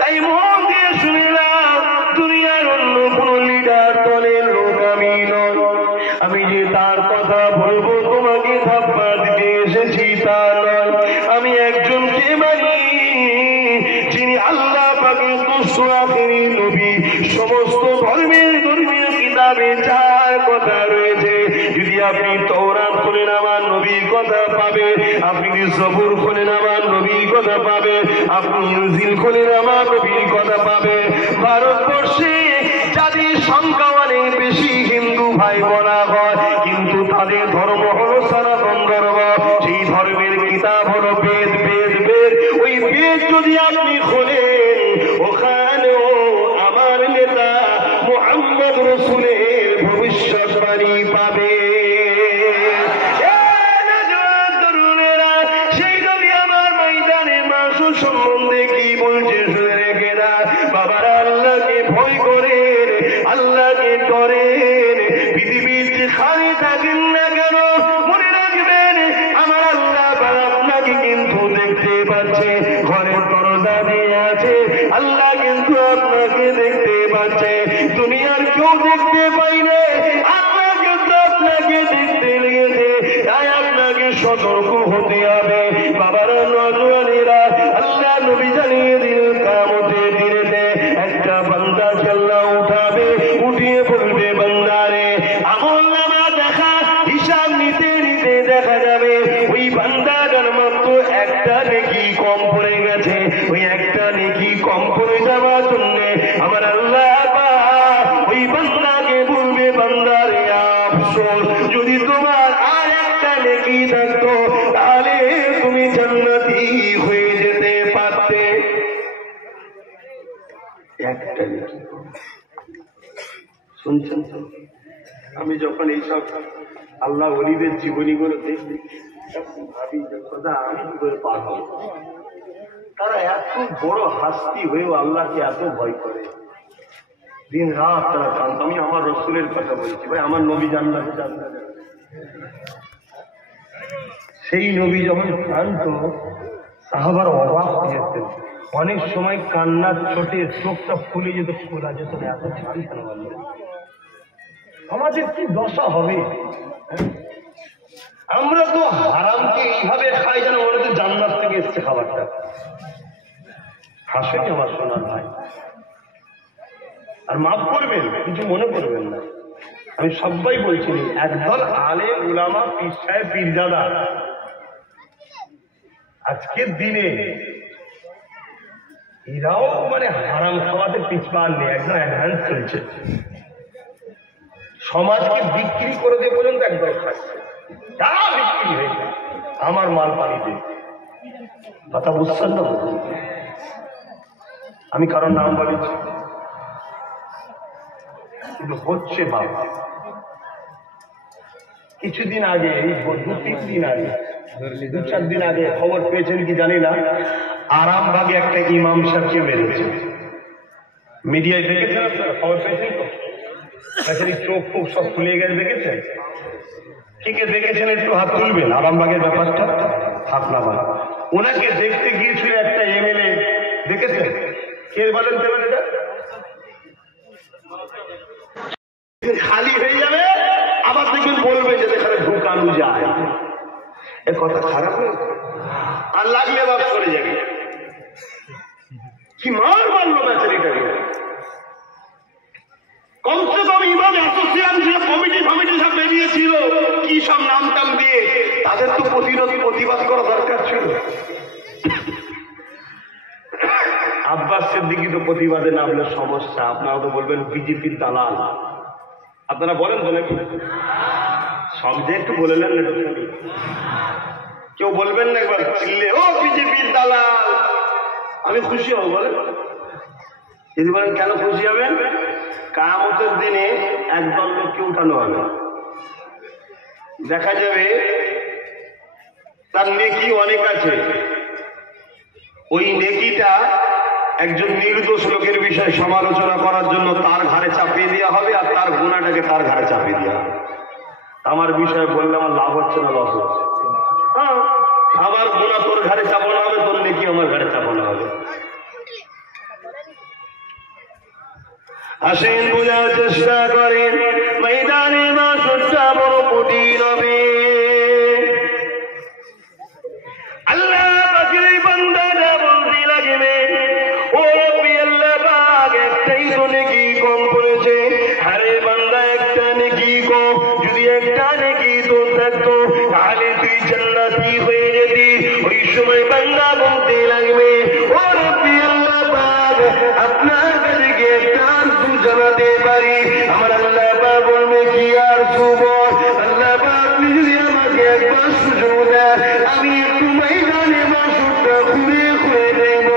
তাই মন দিয়ে শুনলাম, দুনিয়ার অন্য কোন লিডার দলের লোক আমি নয়, আমি যে তার কথা বলবো তোমাকে ধাপ্পা দিতে এসেছি তা নয়, আমি একজনকে মানি যিনি আল্লাহ পাকের দোসর আখেরি নবী। সমস্ত ধর্মের কিতাবে যার কথা রয়েছে, যদি আপনি তাওরাত খুলেন আমার নবীর কথা পাবে, আপনি জবুর খুলেন আমার নবীর কথা পাবে, আপনি ইনজিল খুলেন আমার নবীর কথা পাবে। ভারতবর্ষে যাদের সংখ্যা অনেক বেশি হিন্দু ভাই বোনা হয়, কিন্তু তাদের ধর্ম হলো সনাতন ধর্ম, সেই ধর্মের কিতাব হলো বেদ। ওই বেদ যদি আপনি খোলেন, ওখানেও আমার নেতা মুহাম্মদ রাসূলের ভবিষ্যৎবাণী পাবে। সেই নবী আমার ময়দানে মাসুর সম্বন্ধে কি বলছে শুনে রেখে না, বাবারা আল্লাহকে ভয় করেন, আল্লাহকে ডরেন, পৃথিবীর যেখানে থাকেন না কেন মনে রাখবেন আমার আল্লাহ আপনাকে কিন্তু দেখতে পাচ্ছে, ঘরের দরজা দিয়ে আছে, আল্লাহ কিন্তু আপনাকে দেখতে পাচ্ছে, দুনিয়ার কেউ দেখতে পাইলে আল্লাহ কিন্তু আপনাকে দেখতে লেগেছে, তাই আপনাকে সতর্ক হতে হবে। বাবারা, নওজোয়ানেরা, আল্লাহ নবী জানিয়ে দিলেন কিয়ামতের দিনেতে একটা বান্দাকে আল্লাহ উঠাবে, উঠিয়ে বলবে, বান্দারে আমলনামা দেখা, হিসাব নিতে নিতে দেখা যাবে ওই বান্দাটার মাত্র এক কম্পনে যাওয়ার জন্য আমার আল্লাহ পাক ওই বান্দাকে বলবে, বান্দারে আফসোস, যদি তোমার আর একটা নেকি থাকতো তাহলে তুমি জান্নাতি হয়ে যেতে পারতে। একটা নেকি। শুনছেন তো? আমি যখন এইসব আল্লাহ ওলিদের জীবনীগুলো দেখি ভাবি কথা আমি কি করে পার হব। তারা এত বড় হাস্তি হয়েও আল্লাহকে এত ভয় করে, দিন রাত তারা কান্ত। আমি আমার রসুলের কথা বলছি ভাই, আমার নবী জান্নাতে যান। সেই নবী যখন কান্ত সাহাবার অবাক হয়ে যেতেন, অনেক সময় কান্নার চোটে চোখটা ফুলে যেত, খোলা যেত না, এত কাঁদতেন বললেন। আমাদের কি দশা হবে? আমরা তো হারামকে এইভাবে খাই যেন মনে হচ্ছে জান্নাত থেকে এসছে খাবারটা। হাসেনি আমার সোনার ভাই, আর মাফ করবেন, কিছু মনে করবেন না। আমি সবাই বলছি, একদল আলেম উলামা পীর সাহেব পীরজাদা আজকের দিনে এরাও মানে হারাম খাওয়াতে পিছপা নেই, একদম অ্যাডভান্স চলছে। সমাজকে বিক্রি করে দিয়ে পর্যন্ত একদল খাচ্ছে, যা বিক্রি হয়েছে আমার মাল পানিতে। কথা বুঝছেন না? আমি কারণ নাম বলেছি, কিন্তু হচ্ছে বাবা। কিছুদিন আগে, দু-তিন দিন আগে, 2-4 দিন আগে খবর পেয়েছেন কি জানি না, আরামবাগে একটা ইমাম সাহেবকে মেরেছে। মিডিয়ায় দেখেছেন আপনারা? খবর পেয়েছেন তো? চোখ ফোক সব খুলে গেছে, দেখেছেন? ঠিক দেখেছেন? একটু হাত তুলবেন। আরামবাগের ব্যাপারটা হাত নামান। ওনাকে দেখতে গিয়েছিল একটা এমএলএ, দেখেছেন? কে বলেন দেবেন? এটা খালি হয়ে যাবে, আবার দেখবেন বলবে যে এখানে ঢুকানো যায়। এ কথা খারাপ হয়ে আর লাগলে আবার সরে যাবে। কি মার মারলো বেচারিটাকে। কমসে কম ইমাম অ্যাসোসিয়েশন যে কমিটি সব বেরিয়েছিল, কি সব নাম টাম দিয়ে, তাদের তো প্রতিবাদ করা দরকার ছিল। আব্বাস সিদ্দিকী তো প্রতিবাদে নামলে সমস্যা। আপনারা তো বলবেন বিজেপির দালাল। আপনারা বলেন তো নাকি? সব যে একটু বলে নেন, কেউ বলবেন না একবার চিল্লে, ও বিজেপির দালাল, আমি খুশি হব। বলেন, যদি বলেন কেন খুশি হবেন? কিয়ামতের দিনে একদল লোককে উঠানো হবে, দেখা যাবে তার নেকি অনেক আছে, ওই নেকিটা একজন নির্দোষ লোকের বিষয়ে সমালোচনা করার জন্য তার ঘাড়ে চাপিয়ে দেওয়া হবে, আর তার গুনাহটাকে তার ঘাড়ে চাপিয়ে দেওয়া হবে। আমার বিষয়ে বললে আমার লাভ হচ্ছে না লস হচ্ছে? হ্যাঁ, আমার গুনাহ তোর ঘাড়ে চাপানো হবে, তোর নেকি আমার ঘাড়ে চাপানো হবে। আসেন বোঝার চেষ্টা করেন, ময়দানে মাসটা বড় কঠিন হবে। আল্লাহ পাকের এই বান্দাটা বলতে লাগবে, ও রব্বি আল্লাহ পাক, একটাই তো নেকি কম করেছে। আরে বান্দা, একটা নেকি কম, যদি একটা নেকি তোর থাকতো তাহলে তুই জান্নাতি হয়ে যেতি। ওই সময় বান্দা বলতে লাগবে, ও রব্বি আল্লাহ পাক, আপনার কাছে কি একটা আরজু জানাতে পারি? আমার আল্লাহ পাক বলবে, কি আরজু বল? আল্লাহ পাক, আপনি যদি আমাকে একবার সুযোগ দেন, আমি একটু ময়দানে মাসুরটা ঘুরে ঘুরে দেব।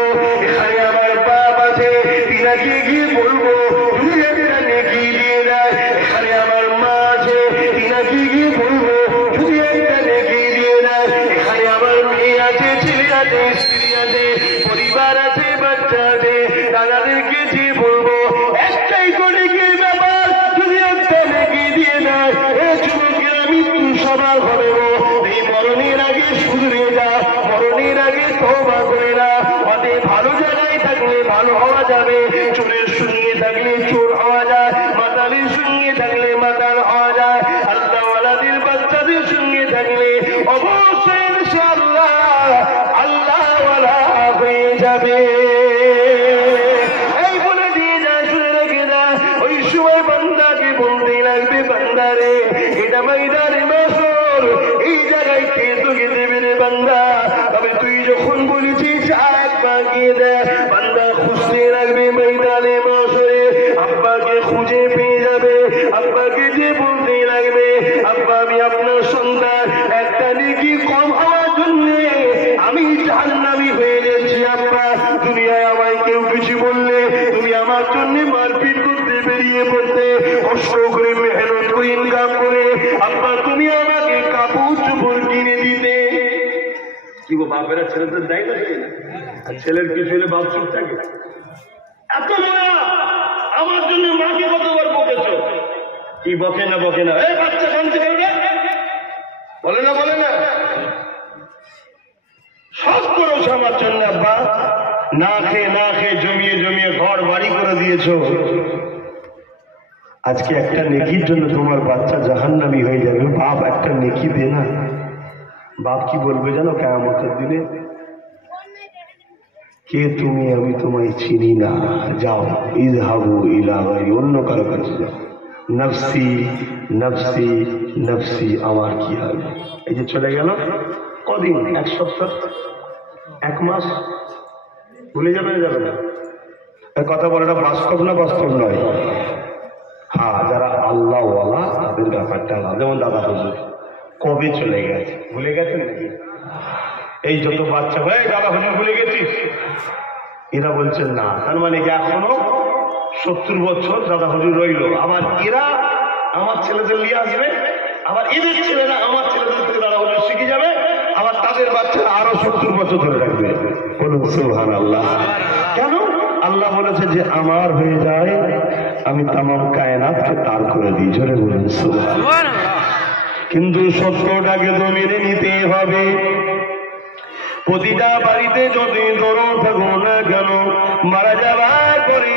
এখানে আমার বাপ আছে, তিনাকে গিয়ে বলবো যদি একটা নেকি দিয়ে দেয়। এখানে আমার মা আছে, তিনাকে গিয়ে বলবো যদি একটা নেকি দিয়ে দেয়। এখানে আমার মেয়ে আছে, ছেলে আছে, স্ত্রী আছে, পরিবার আছে, বাচ্চা আছে, তাদেরকে যে বলবো একটাই তো নেকির ব্যাপার, যদি একটা নেকি দিয়ে দেয়। এ যুবকেরা, মৃত্যু সবার হবে, এই মরণের আগে শুধরে যা, মরণের আগে তওবা করে না। অতএব ভালো জায়গায় থাকলে ভালো হওয়া যাবে, চোরের সঙ্গে থাকলে চোর হওয়া যায়, মাতালের সঙ্গে থাকলে মাতাল হওয়া যায়, আল্লাহওয়ালাদের বাচ্চাদের সঙ্গে থাকলে অবশ্যই ইনশাআল্লাহ আল্লাহওয়ালা হয়ে যাবে। এই বলে দিয়ে যায়, শুনে রেখে যায়। ওই সময় বান্দাকে বলতে লাগবে, বান্দারে, এটা ময়দানে মাসর, এই জায়গায় কে তোকে দেবে রে বান্দা? তবে তুই যখন বলেছিস একবার গিয়ে দেয়, বান্দা খুশি খুঁজে পেয়ে যাবে, আব্বাকে যে বলতে লাগবে আব্বা আমি আপনার সন্তান, একটা নেকি কম হওয়ার জন্য আমি জাহান্নামী হয়ে যাচ্ছি আব্বা, দুনিয়ায় আমায় কেউ কিছু বললে তুমি আমার জন্য মারপিট করতে বেরিয়ে পড়তে, কষ্ট করে মেহনত করে ইনকাম করে আব্বা তুমি আমাকে কাপড় চোপড় কিনে দিতে। কি গো বাপেরা ছেলেদের দেয় না, ছেলের কিছু হলে বাপ চুপ থাকে। এত মায়া আমার জন্য মাকে কতবার বকেছ, কি বকে না বকে না, এই বাচ্চা কাঁদছে কেন বলে না বলে না, সব করেছ আমার জন্য আব্বা, না খেয়ে জমিয়ে জমিয়ে ঘর বাড়ি করে দিয়েছ, আজকে একটা নেকির জন্য তোমার বাচ্চা জাহান্নামী হয়ে যাবে, বাপ একটা নেকি দে না। বাপ কি বলবে জানো কিয়ামতের দিনে, কে তুমি, আমি তোমায় চিনি না, যাও ইযহাবু ইলা গায়রি, অন্য কারো কাছে যাও, নফসি নফসি নফসি, আমার কি হবে। এই যে চলে গেল কদিন, এক সপ্তাহ, এক মাস, ভুলে যাবে যাবে না। কথা বলাটা বাস্তব না বাস্তব নয়? হ্যাঁ, যারা আল্লাহ ওয়ালা তাদের ব্যাপারটা না, যেমন দাদা হুজুর কবে চলে গেছে, ভুলে গেছেন নাকি? এই যত বাচ্চা ভাই দাদা হুজুর ভুলে গেছিস, এরা বলছেন না, তার মানে কি এখনো 70 বছর দাদা হুজুর রইল, আবার এরা আমার ছেলেদের নিয়ে আসবে, আবার এদের ছেলেরা আমার ছেলেদের থেকে দাদা হুজুর শিখে যাবে, আবার তাদের বাচ্চারা আরো 70 বছর ধরে রাখবে। বলুন সুবহানাল্লাহ। কেন? আল্লাহ বলেছে যে আমার হয়ে যায় আমি তামাম কায়নাতকে তার করে দিই, জোরে বলুন সুবহানাল্লাহ। কিন্তু সত্যটাকে তো মেনে নিতে হবে। প্রতিটা বাড়িতে যদি দরদ থাকো না কেন, মারা যাওয়ার পরে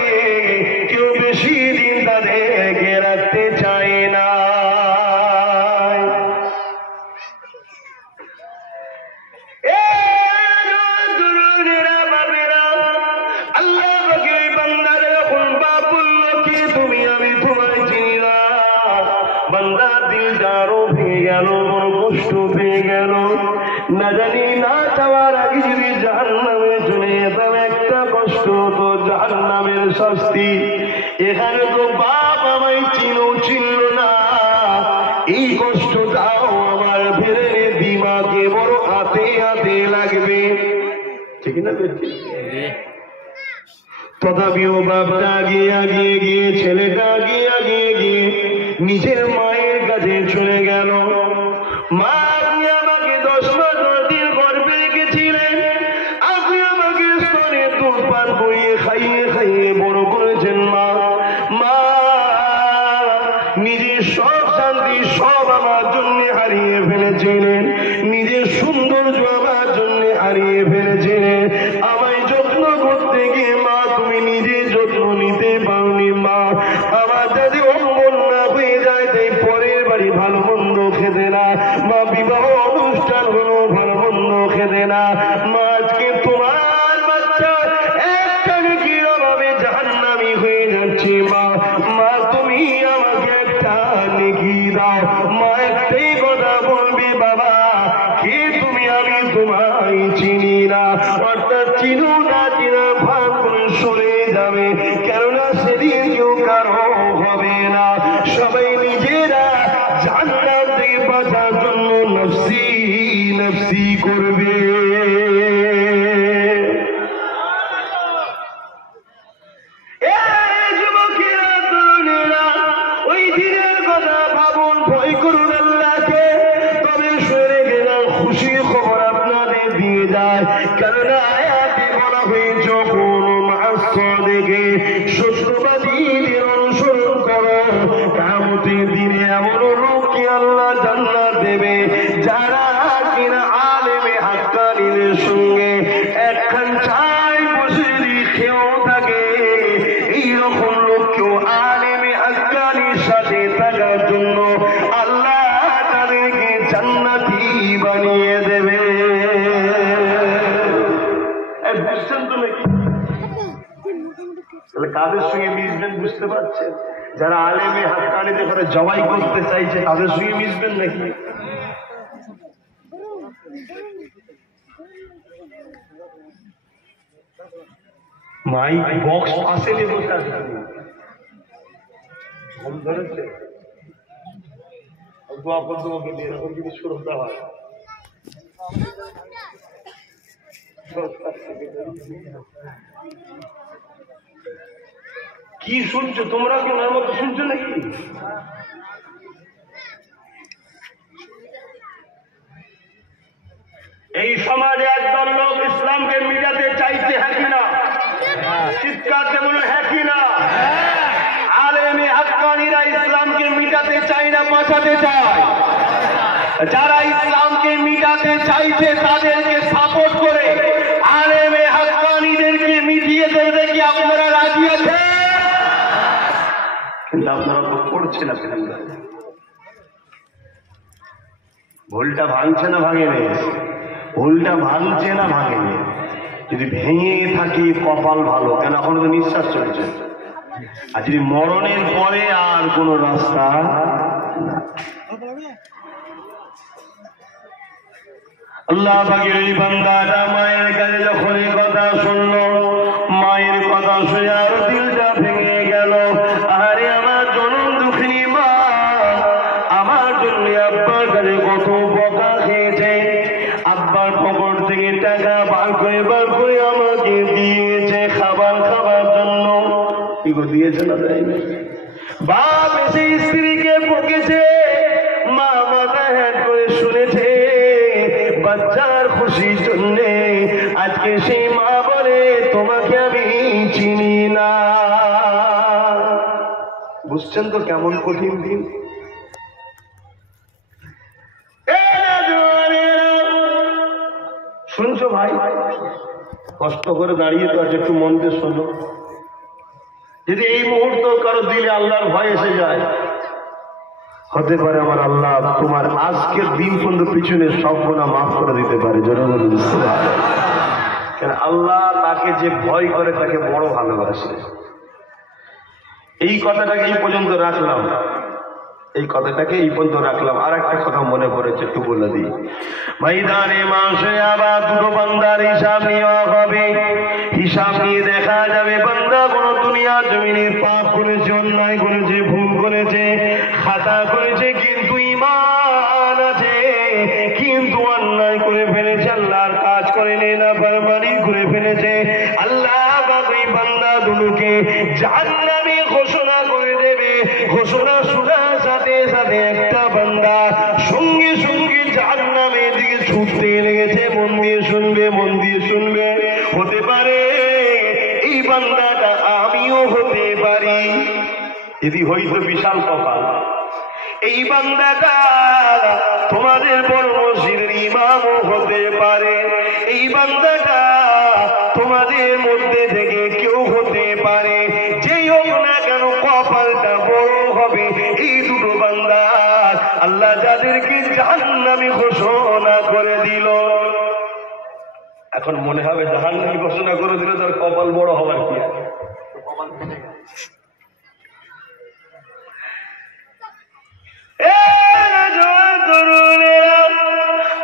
কেউ বেশি দিন তাদেরকে রাখতে চায় না। না জানি না যাওয়ার আগে যদি জাহান্নামে চলে যেতাম, একটা কষ্ট তো জাহান্নামের শাস্তি। এখানে তো বাপ আমায় চিনল না, এই কষ্টটাও আমার ফেরে দিমাগে বড় হাতে হাতে লাগবে, ঠিক না? তথাপিও বাপটা আগিয়ে গিয়ে ছেলেটা আগিয়ে গিয়ে নিজের মায়ের কাছে চলে গেল। মা, আপনি আমাকে 10 মাস 10 দিন গর্ভে রেখেছিলেন, আপনি আমাকে স্তনে দুধ পান করিয়ে খাইয়ে বড় করেছেন মা। মা, নিজের সব শান্তি সব আমার জন্য হারিয়ে ফেলেছিলেন, নিজের সৌন্দর্য আমার জন্য হারিয়ে ফেলেছিলেন, আমায় যত্ন করতে গিয়ে মা তুমি নিজে যত্ন নিতে পারোনি মা। আমার যদি অম্বল না হয়ে যায় তাই পরের বাড়ি ভালো মন্দ খেতে না, মা বিবাহ অনুষ্ঠান হলো ভালো মন্দ খেতে না মা। আজকে তোমার বাচ্চা একটা নেকির অভাবে জাহান্নামী হয়ে যাচ্ছে মা। মা তুমি আমাকে একটা নেকি দাও মা। একটাই কথা বলবি বাবা, কে তুমি, আমি তোমায় চিনি না, অর্থাৎ চিনো না চিনা ভাগ করে সরে যাবে, কেননা সেদিন কেউ কারো হবে না, সবাই নিজেরা জান্নাত থেকে বাঁচার জন্য নফসি নফসি করবে। যুবকেরা তরুণেরা, ওই দিনের কথা ভাবুন, ভয় করুন আল্লাহকে। তবে সরে গেলাম খুশি খবর আপনাদের দিয়ে যায়, কেননা আয়াতে বলা হয়ে যখন দেখে সত্যবাদীদের অনুসরণ করো, কিয়ামতের দিনে এমন লোককে আল্লাহ জান্নাত দেবে যারা কিনা আলেমে হাক্কানীদের সঙ্গে একখান চায় বসে খেয়েও থাকে। এইরকম লোককেও আলেমে হাক্কানীর সাথে থাকার জন্য আল্লাহ তাদেরকে জান্নাতি বানিয়ে দেবে। বুঝছেন তো নাকি? তাহলে কাদের সঙ্গে মিশবেন বুঝতে পারছেন? যারা আলেমে হাক্কানীদের ঘরে জবাই করতে চাইছে তাদের সঙ্গে মিশবেন নাকি? মাইক বক্স পাশে নিয়ে বসে আছে, ঘুম ধরেছে, দোয়া করতে ওকে দিয়ে এরকম যদি শুরুটা হয়। কি শুনছো তোমরা? কি ওনার মতো শুনছো নাকি? এই সমাজে একদল লোক ইসলামকে মিটাতে চাইছে, হ্যাঁ কিনা? চিৎকার যেমন হ্যাঁ কিনা? আলেমে হাক্কানীরা ইসলামকে মিটাতে চায় না, বাঁচাতে চায়। যারা ইসলামকে মিটাতে চাইছে তাদেরকে সাপোর্ট করে আলেমে হাক্কানীদেরকে মিটিয়ে দেবে কি আপনারা রাজি আছেন? কিন্তু আপনারা তো করছেন না। ভুলটা ভাঙছে না ভাঙেনি? ভুলটা ভাঙছে না ভাঙেনি? যদি ভেঙে থাকি কপাল ভালো, কেন এখন তো নিঃশ্বাস চলছে। আর যদি মরণের পরে আর কোন রাস্তা না। আল্লাহ পাকের এই বান্দাটা মায়ের কাছে যখন এই কথা শুনলো, মায়ের কথা শুনে আর দিলটা ভেঙে গেল। আরে আমার জনম দুঃখিনী মা, আমার জন্য আব্বার কাছে কত বকা খেয়েছে, আব্বার পকেট থেকে টাকা বার করে আমাকে দিয়েছে খাবার খাবার জন্য। কি করে দিয়েছে না দেয়নি? বাপ এসে স্ত্রীকে বকেছে, মা মাথা হ্যাঁ করে শুনেছে বাচ্চার খুশির জন্যে। আজকে সেই মা বলে তোমাকে আমি চিনি না। বুঝছেন তো কেমন কঠিন দিন? শুনছো ভাই? কষ্ট করে দাঁড়িয়ে তো আছে, একটু মন দিয়ে শোনো। যদি এই মুহূর্ত কারো দিলে আল্লাহর ভয় এসে যায়, হতে পারে আমার আল্লাহ তোমার আজকের দিন পর্যন্ত পিছনে সব গুনাহ মাফ করে দিতে পারে। জনগণ কেন? আল্লাহ তাকে যে ভয় করে তাকে বড় ভালোবাসে। এই কথাটাকে এই পর্যন্ত রাখলাম, আর একটা কথা মনে পড়েছে, একটু বলে দিই। ময়দানে মাসে আবার দুটো বান্দার হিসাব নেওয়া হবে। হিসাব নিয়ে দেখা যাবে বান্দা কোন দুনিয়া জমিনে পাপ করেছে, অন্যায় করেছে, ভুল করেছে, খাতা করেছে, কিন্তু ঈমান আছে, কিন্তু অন্যায় করে ফেলেছে, আল্লাহর কাজ করেনি, নাফরমানি করে ফেলেছে। আল্লাহ ওই বান্দা দুটোকে জাহান্নামে ঘোষণা করে দেবে। ঘোষণা শোনার সাথে সাথে একটা বান্দা সঙ্গে সঙ্গে জাহান্নামের দিকে ছুটতে লেগেছে। মন দিয়ে শুনবে, হতে পারে এই বান্দাটা আমিও হতে পারি। যদি হইতো বিশাল কপাল। এই বান্দাটা তোমাদের বড় মসজিদের ইমামও হতে পারে। এই বান্দাটা তোমাদের মধ্যে থেকে কেউ হতে পারে। যেই হোক না কেন কপালটা বড় হবে। এই দুটো বান্দা আল্লাহ যাদেরকে জাহান্নামী ঘোষণা করে দিল, এখন মনে হবে জাহান্নামী ঘোষণা করে দিল তার কপাল বড় হবার কি আছে?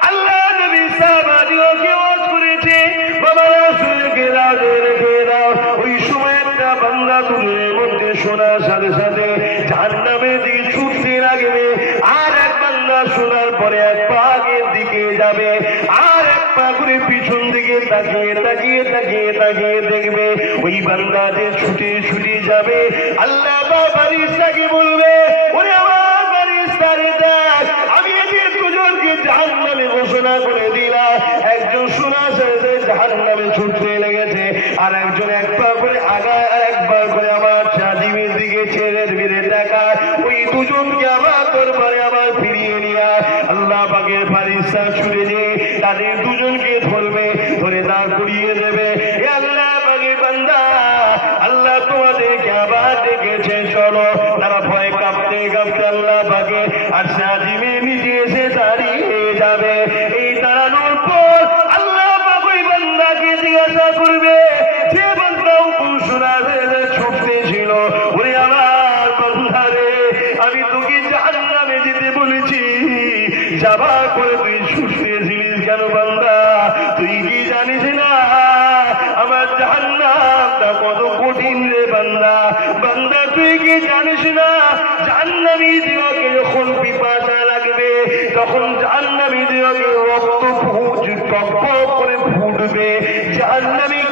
আল্লাহ নবী সাহাবাদিওকে ওয়াজ করেছে, বাবা রাসূলকে রেখে দাও। ওই সময় একটা বান্দা দুনিয়ার মধ্যে শোনার সাথে সাথে জাহান্নামের দিকে ছুটতে লাগবে। আর এক বান্দা শোনার পরে এক পা আগের দিকে যাবে, আর এক পা করে পিছন দিকে তাকিয়ে দেখবে। ওই বান্দা যে ছুটে যাবে, আল্লাহ বারিস্তাকে বলবে, ওরে আমার বারিস্তারে দেখ, আমি এদের দুজনকে জাহান্নামে ঘোষণা করে দিলাম। একজন শোনার সাথে জাহান্নামে ছুটতে লেগেছে, আর একজন এক পা করে আগায়, আর একবার করে আমার চাঁদিমের দিকে ছেড়ে ফিরে দেখায়। ওই দুজনকে আমার দরবারে আবার ফিরিয়ে নিয়ে আল্লাহ পাকের ফারিস্তা ছুটে যেয়ে তাদের দুজনকে ধরে দাঁড় করিয়ে দেবে। আল্লাহ পাকের বান্দা, আল্লাহ তোমাদেরকে আবার ডেকেছে, চলো। তারা ভয় কাঁপতে আল্লাহ পাকে আর চাঁদিমে নিচে এসে দাঁড়িয়ে যাবে। এই দাঁড়ানোর পর আল্লাহ পাক ওই বান্দাকে জিজ্ঞাসা করবে, যে বান্দা হুকুম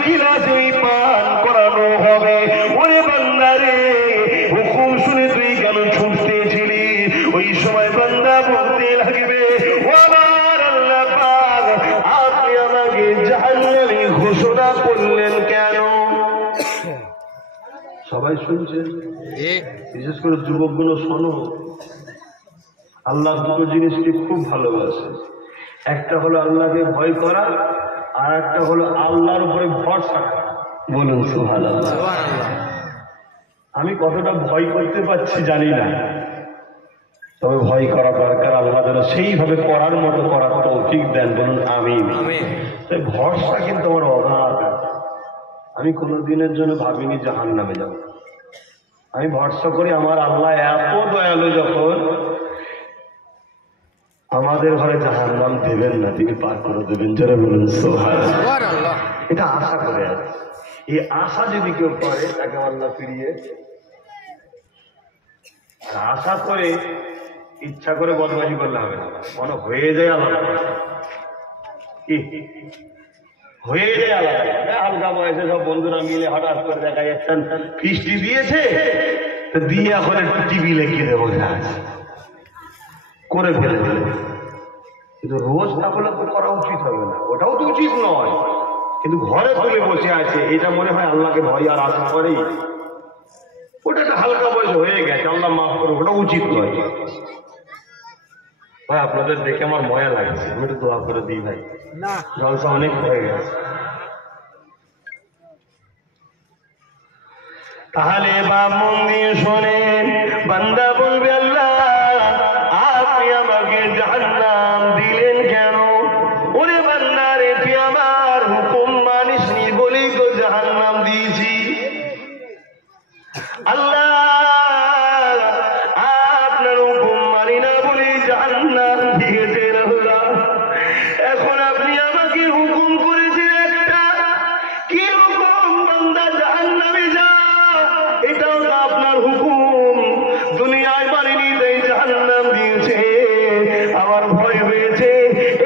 গিলাসে পান করানো হবে। ওরে বান্দা রে, হুকুম শুনে তুই কেন ছুটতেছিলি? ওই সময় বান্দা বলতে লাগবে, ও আমার আল্লাহ পাক, আপনি আমাকে জাহান্নামে ঘোষণা করলেন কেন? সবাই শুনছেন, বিশেষ করে যুবকগুলো শোনো। আল্লাহ দুটো জিনিসকে খুব ভালোবাসে। একটা হলো আল্লাহকে ভয় করা, আর একটা হলো আল্লাহর উপরে ভরসা করা। বলুন সুবহানাল্লাহ। আমি কতটা ভয় করতে পারছি জানি না, তবে ভয় করা দরকার। আল্লাহ যেন সেইভাবে করার মতো করার তৌফিক দেন। বলুন আমিন। তাই ভরসা কিন্তু আমার অগাধ। আমি কোনোদিনের জন্য ভাবিনি জাহান্নামে যাব। আমি ভরসা করি আমার আল্লাহ এত দয়ালু, যখন আমাদের ঘরে জাহান্নাম দেবেন না, তিনি পার করে দেবেন। যারা বলুন সুবহানাল্লাহ। এটা আশা করে আছে। এই আশা যদি কেউ করে, তাকে আল্লাহ ফিরিয়ে। আশা করে ইচ্ছা করে বদমাশি করলে হবে না, মনে হয়ে যায় আলাদা। কি হয়ে যায় আলাদা? হালকা বয়সে সব বন্ধুরা মিলে হঠাৎ করে দেখা যাচ্ছেন ফিস্টি দিয়েছে, দিয়ে এখন একটু টিভি লেগে দেবো করে ফেলে ফেলে। কিন্তু রোজ তাহলে তো করা উচিত হবে না, ওটাও তো উচিত নয়। কিন্তু ঘরে তুলে বসে আছে, এটা মনে হয় আল্লাহকে ভয় আর আশা করেই। ওটা একটা হালকা বয়স হয়ে গেছে, আল্লাহ মাফ করে, ওটা উচিত নয়। ভাই আপনাদের দেখে আমার ময়া লাগছে, আমি একটু দোয়া করে দিই ভাই, জলসা অনেক হয়ে গেছে। তাহলে বা মন দিয়ে শোনেন, বান্দা বলবে আল্লাহ আপনি আমাকে জাহান্নাম দিলেন কেন? ওরে বান্দা রে, তুই আমার হুকুম মানিসনি বলেই তো জাহান্নাম দিয়েছি। আল্লাহ আপনার হুকুম মানি না বলে জাহান্নাম দিয়েছেন। আল্লাহ এখন আপনি আমাকে হুকুম করেছেন একটা, কি হুকুম? বান্দা জাহান্নামে যা, এটাও তো আপনার হুকুম। দুনিয়ায় মানিনি, তাই জাহান্নাম দিয়েছে। আমার ভয় হয়েছে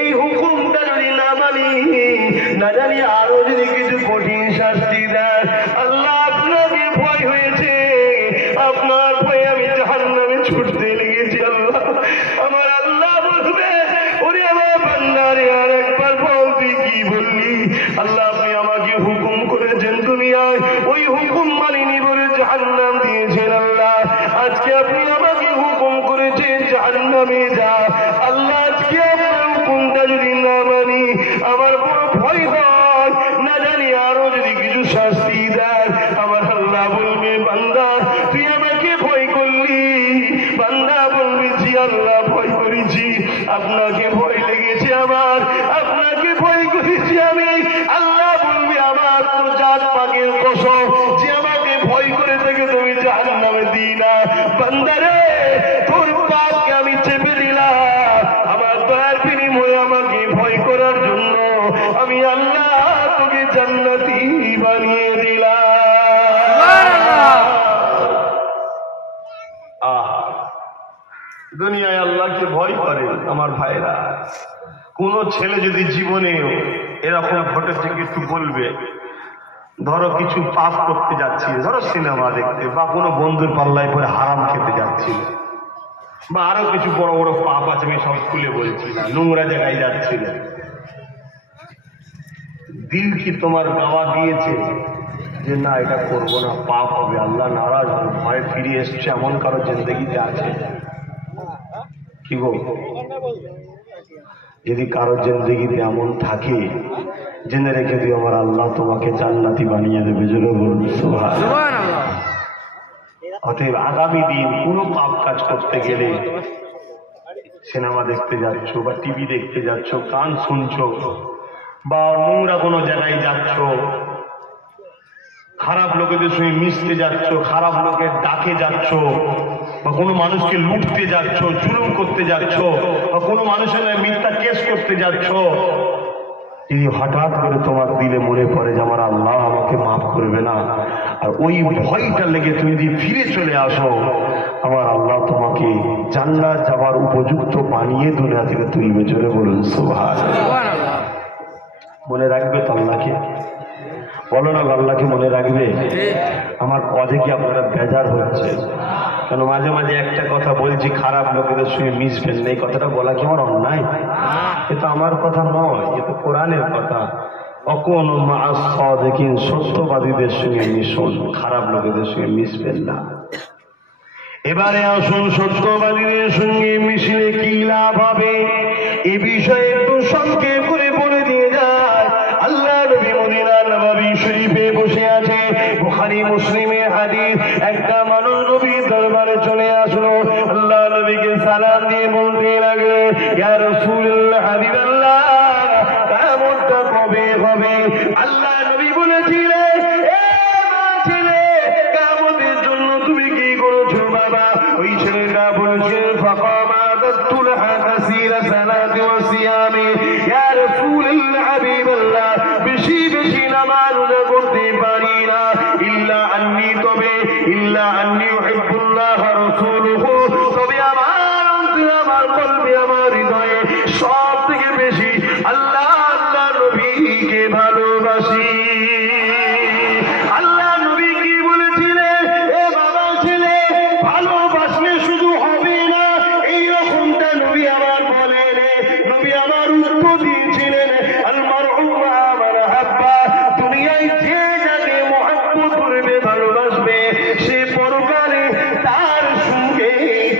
এই হুকুমটা যদি না মানি, না জানি আরো যদি কিছু কঠিন শাস্তি দেয়। আল্লাহ আপনাকে ভয় হয়েছে, আপনার ভয়ে আমি জাহান্নামে ছুটতে লেগেছি। আল্লাহ আমার আল্লাহ বলবে, ওরে আমার বান্দারে আর একবার বল, তুই কি বললি? আল্লাহ আপনি আমাকে হুকুম করেছেন দুনিয়ায়, ওই হুকুম মানিনি বলে জাহান্নাম দিয়েছেন। আল্লাহ আজকে আপনি আমাকে হুকুম করেছেন জাহান্নামে যা। আল্লাহ আজকে আপনার হুকুমটা যদি না মানি, আমার বড় ভয় হয়, না জানি আরো যদি কিছু শাস্তি দেয়। আমার আল্লাহ বলবে, বান্দা তুই আমাকে ভয় করলি? বান্দা বলবে, জি আল্লাহ ভয় করেছি, আপনাকে ভয় লেগেছে আমার, আপনাকে ভয় করেছি আমি। আল্লাহ বলবে, আমার তো জাত পাকের কসম, যে আমাকে ভয় করে থেকে তুমি জাহান্নামে দিই না। বান্দা রে, তোর পাপকে আমি চেপে দিলাম, আমার দয়ার বিনিময়ে আমাকে ভয় করার জন্য আমি আল্লাহ তোকে জান্নাতি বানিয়ে দিলাম। দুনিয়ায় আল্লাহকে ভয় করে আমার ভাইরা। কোন ছেলে যদি জীবনে এরকম ঘটেছে একটু বলবে। ধরো কিছু পাপ করতে যাচ্ছি, ধরো সিনেমা দেখতে, বা কোনো বন্ধুর পাল্লায় পরে হারাম খেতে যাচ্ছিল, বা আরো কিছু বড় বড় পাপ আছে, আমি সব খুলে বলছি না, নোংরা জায়গায় যাচ্ছিল। দিল কি তোমার গাওয়া দিয়েছে যে না এটা করবো না, পাপ হবে, আল্লাহ নারাজ হবে, ভয় ফিরে এসছে, এমন কারো জিন্দগিতে আছে? কি গো, যদি কারো জিন্দগিতে এমন থাকে, জেনে রেখে দিও আমার আল্লাহ তোমাকে জান্নাতি বানিয়ে দেবে। জোরে বলুন সুবহানাল্লাহ। অতএব আগামী দিন কোনো পাপ কাজ করতে গেলে, সিনেমা দেখতে যাচ্ছ বা টিভি দেখতে যাচ্ছ, গান শুনছো, বা নোংরা কোনো জায়গায় যাচ্ছ, খারাপ লোকেদের সঙ্গে মিশতে যাচ্ছ, খারাপ লোকের ডাকে যাচ্ছ, বা কোনো মানুষকে লুটতে যাচ্ছ, জুলুম করতে যাচ্ছ, বা কোনো মানুষের মিথ্যা কেস করতে যাচ্ছ, যদি হঠাৎ করে তোমার দিলে মনে পড়ে যে আমার আল্লাহ আমাকে মাফ করবে না, আর ওই ভয়টা লেগে তুমি যদি ফিরে চলে আসো, আমার আল্লাহ তোমাকে জান্নাত যাওয়ার উপযুক্ত বানিয়ে দুনিয়া থেকে তুলবে। জোরে বলুন সুবহানাল্লাহ। মনে রাখবে তো আল্লাহকে। বলো না আল্লাহকে মনে রাখবে? আমার পদে কি আপনারা বেজার হচ্ছে? কেন মাঝে মাঝে একটা কথা বলছি, খারাপ লোকেদের সঙ্গে মিশবেন না, এই কথাটা বলা কি আমার অন্যায়? এ তো আমার কথা নয়, এ তো কোরআনের কথা। অকোন মাস দেখিন, সত্যবাদীদের সঙ্গে মিশুন, খারাপ লোকেদের সঙ্গে মিশবেন না। এবারে আসুন, সত্যবাদীদের সঙ্গে মিশলে কি লাভ হবে এ বিষয়ে একটু সংক্ষেপ করে বলে দিয়ে যায়। আল্লাহ নবী মদিনা নববী শরীফে বসে আছে, বুখারী মুসলিমের হাদিস। একটা মানুষ নবীর দরবারে চলে আসলো, আল্লাহ নবীকে সালাম দিয়ে বলতে লাগলো, ইয়া রাসূলুল্লাহ, হাবিবাল্লাহ, কিয়ামতটা কবে হবে? আল্লাহ নবী বলেছিলেন, এ ছেলে, কিয়ামতের জন্য তুমি কি করেছো বাবা? ওই ছেলেটা বলেছে, ফাকামা তুলহা কাসীরা সালাতি ওয়া সিয়ামি, ইয়া রাসূলুল্লাহ, হাবিবাল্লাহ, বেশি বেশি নামাজ রোজা করতে পারি না, ইল্লা আন্নী, তবে ইল্লা আন্নী উহিব্বুল্লাহ ওয়া রাসূলুহু, তবে আমার অন্তরে, আমার কলবে, আমার হৃদয়ে সব থেকে বেশি আল্লাহ আল্লাহ নবীকে ভালোবাসি। আল্লাহ নবী কি বলেছিলেন? এ বাবা ছেলে, ভালোবাসলে শুধু হবে না, এইরকমটা নবী আমার বলেন। নবী আমার উত্তর দিয়েছিলেন, আল মারউ মা মান হাব্বা, দুনিয়ায় যে যাকে মহব্বত করবে, ভালোবাসবে, সে পরকালে তার সঙ্গে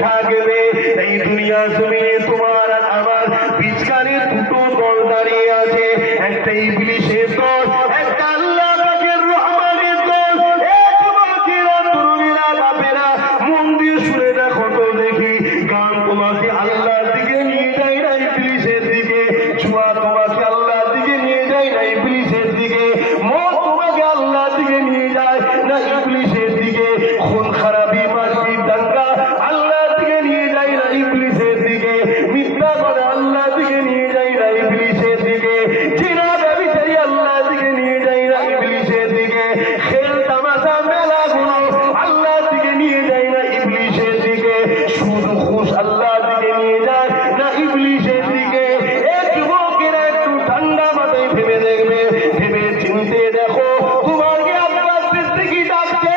থাকবে। এই দুনিয়া জমিনে তোমার আর আমার বিচকারে দুটো দল দাঁড়িয়ে আছে, একটা ইবলিসের দল, একটা আল্লাহ পাকের রহমানের দল। এ যুবকেরা, তরুণীরা, বাপেরা, মন দিয়ে শুনে দেখো তো দেখি, গান তোমাকে আল্লাহর দিকে নিয়ে যায় না ইবলিসের দিকে? জুয়া তোমাকে আল্লাহর দিকে নিয়ে যায় না ইবলিসের দিকে? মদ তোমাকে আল্লাহর দিকে নিয়ে যায় না ইবলিসের দিকে? খুন খারাপি, মারপিট, দাঙ্গা আল্লাহর দিকে নিয়ে যায় না ইবলিসের দিকে? মিথ্যা কথা আল্লাহর দিকে নিয়ে যায় না ইবলিসের দিকে? জিনা ব্যভিচারী আল্লাহর দিকে নিয়ে যায় না ইবলিসের দিকে? খেল তামাশা মেলাগুলো আল্লাহর দিকে নিয়ে যায় না ইবলিসের দিকে? সুদ ঘুষ আল্লাহর দিকে নিয়ে যায় না ইবলিসের দিকে? এ যুবকেরা, একটু ঠান্ডা মাথায় ভেবে দেখবে, ভেবে চিনতে দেখো, তোমাকে আল্লাহ সিদ্দিকী ডাকছে।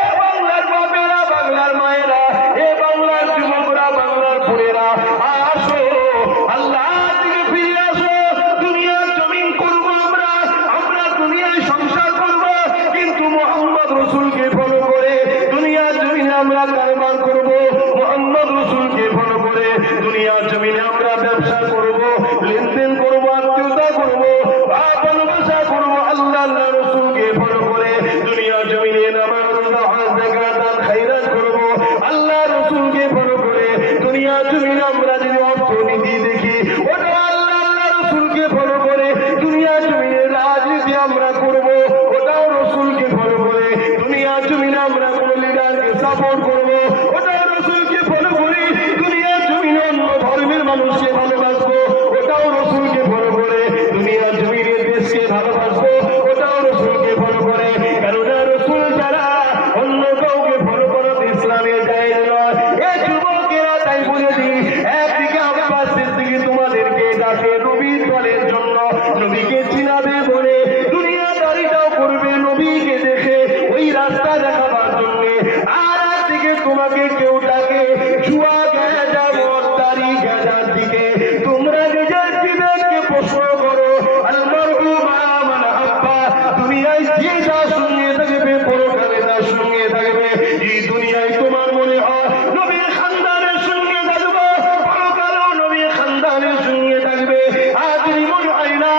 এ বাংলার বাপেরা, বাংলার মায়েরা, এ বাংলার যুবকরা, বাংলার বোনেরা, আসো, আল্লাহর দিকে ফিরে আসো। দুনিয়ার জমিন করবো আমরা, আমরা দুনিয়ায় সংসার করবো, কিন্তু মুহাম্মদ রাসূলকে ফলো করে দুনিয়ার জমিনে আমরা কারবার করবো, মুহাম্মদ রাসূলকে ফলো করে দুনিয়ার জমিনে আমরা ব্যবসা করবো, লেনদেন করবো, আত্মীয়তা করবো, ভালোবাসা করবো, আল্লাহ আল্লাহ রাসূলকে ফলো করে দুনিয়ার জমিনে নামাজ, রোজা, হজ, যাকাত, দান, খায়রাত করবো, আল্লাহ রাসূলকে ফলো করে দুনিয়ার জমিনে আমরা যদি অর্থনীতি দেখি, ওটা আল্লাহ আল্লাহ রাসূলকে ফলো করে দুনিয়ার জমিনে রাজনীতি আমরা করবো, ওটাও রাসূলকে ফলো করে দুনিয়ার জমিনে আমরা কোন লিডারকে সাপোর্ট করবো, ওটাও রাসূলকে ফলো করে দুনিয়ার জমিনে অন্য ধর্মের মানুষকে ভালোবাসবো, ওটাও রাসূলকে ফলো করে দুনিয়ার জমিনে দেশকে ভালোবাসবো, ওটাও রাসূলকে ফলো করে। কেননা রাসূল ছাড়া অন্য কাউকে ফলো করাতে ইসলামে জায়েজ নয়। এ যুবকেরা, তাই বলে দিই, একদিকে আব্বাস সিদ্দিকী তোমাদেরকে ডাকে নবীর দলের জন্য, নবীকে চিনাবে বলে, দুনিয়াদারিটাও করবে নবীকে দেখে, ওই রাস্তা দেখাবার জন্য। আর একদিকে তোমাকে কেউ ডাকে জুয়া, গেজা, মদদারি, গেজার দিকে। তোমরা নিজের বিবেককে প্রশ্ন করো, আল মারউ মা মান হাব্বা, দুনিয়ায় যে যার সঙ্গে থাকবে, পরকালে তার সঙ্গে থাকবে। এই দুনিয়ায় তোমার মনে হয় নবীর খানদানের সঙ্গে থাকবে, পরকালেও নবীর খানদানের সঙ্গে থাকবে। আর যদি মনে হয় না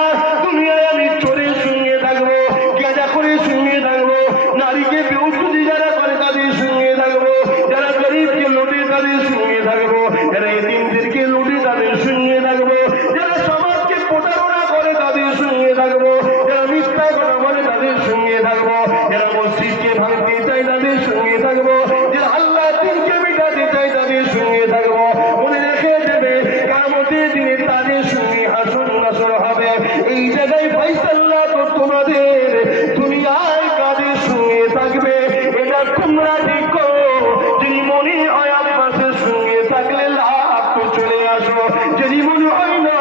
দুনিয়ায় আমি চোরের সঙ্গে থাকবো, গেজাখোরের সঙ্গে থাকবো, নারীকে বেউসুদি যারা করে তাদের সঙ্গে থাকবো, যারা গরিবকে লুটে তাদের সঙ্গে থাকবো, যারা এতিমদেরকে লুটে তাদের সঙ্গে থাকবো, যারা সমাজকে প্রতারণা করে তাদের সঙ্গে থাকবো, যারা মিথ্যা কথা বলে তাদের সঙ্গে থাকবো, যারা মসজিদকে ভাঙতে চায় তাদের সঙ্গে থাকবো, যারা আল্লাহ দিনকে মিটাতে চায় তাদের সঙ্গে থাকবো। মনে রেখে দেবে, কিয়ামতের দিনে তাদের সঙ্গে হাসর নাসর হবে। এই জায়গায় ফায়সালা তো তোমাদের, দুনিয়ায় কাদের সঙ্গে থাকবে এটা তোমরা ঠিক করো। যদি মনে হয় আব্বাসের সঙ্গে থাকলে লাভ, তো চলে আসো। যদি মনে হয় না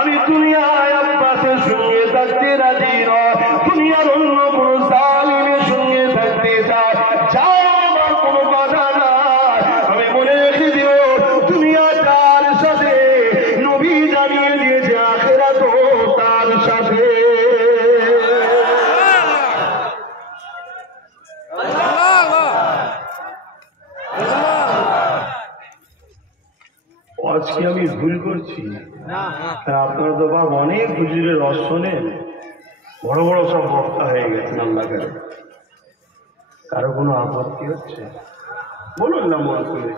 আমি দুনিয়ায় আব্বাসের সঙ্গে থাকতে রাজি নয়, দুনিয়া আর অন্য কোন জালিমের সঙ্গে থাকতে চায়, যাও, আমার কোনো বাধা নাই। আমি মনে রেখে দিও, দুনিয়া তার সাথে, নবী জানিয়ে দিয়েছে আখিরাতও তার সাথে। আজকে আমি ভুল করছি? আপনারা তো বাবা অনেক হুজুরের রস শোনেন, বড় বড় সব বক্তা হয়ে গেছেন। আল্লাহ কারো কোনো আপত্তি হচ্ছে? বলুন না মন করে,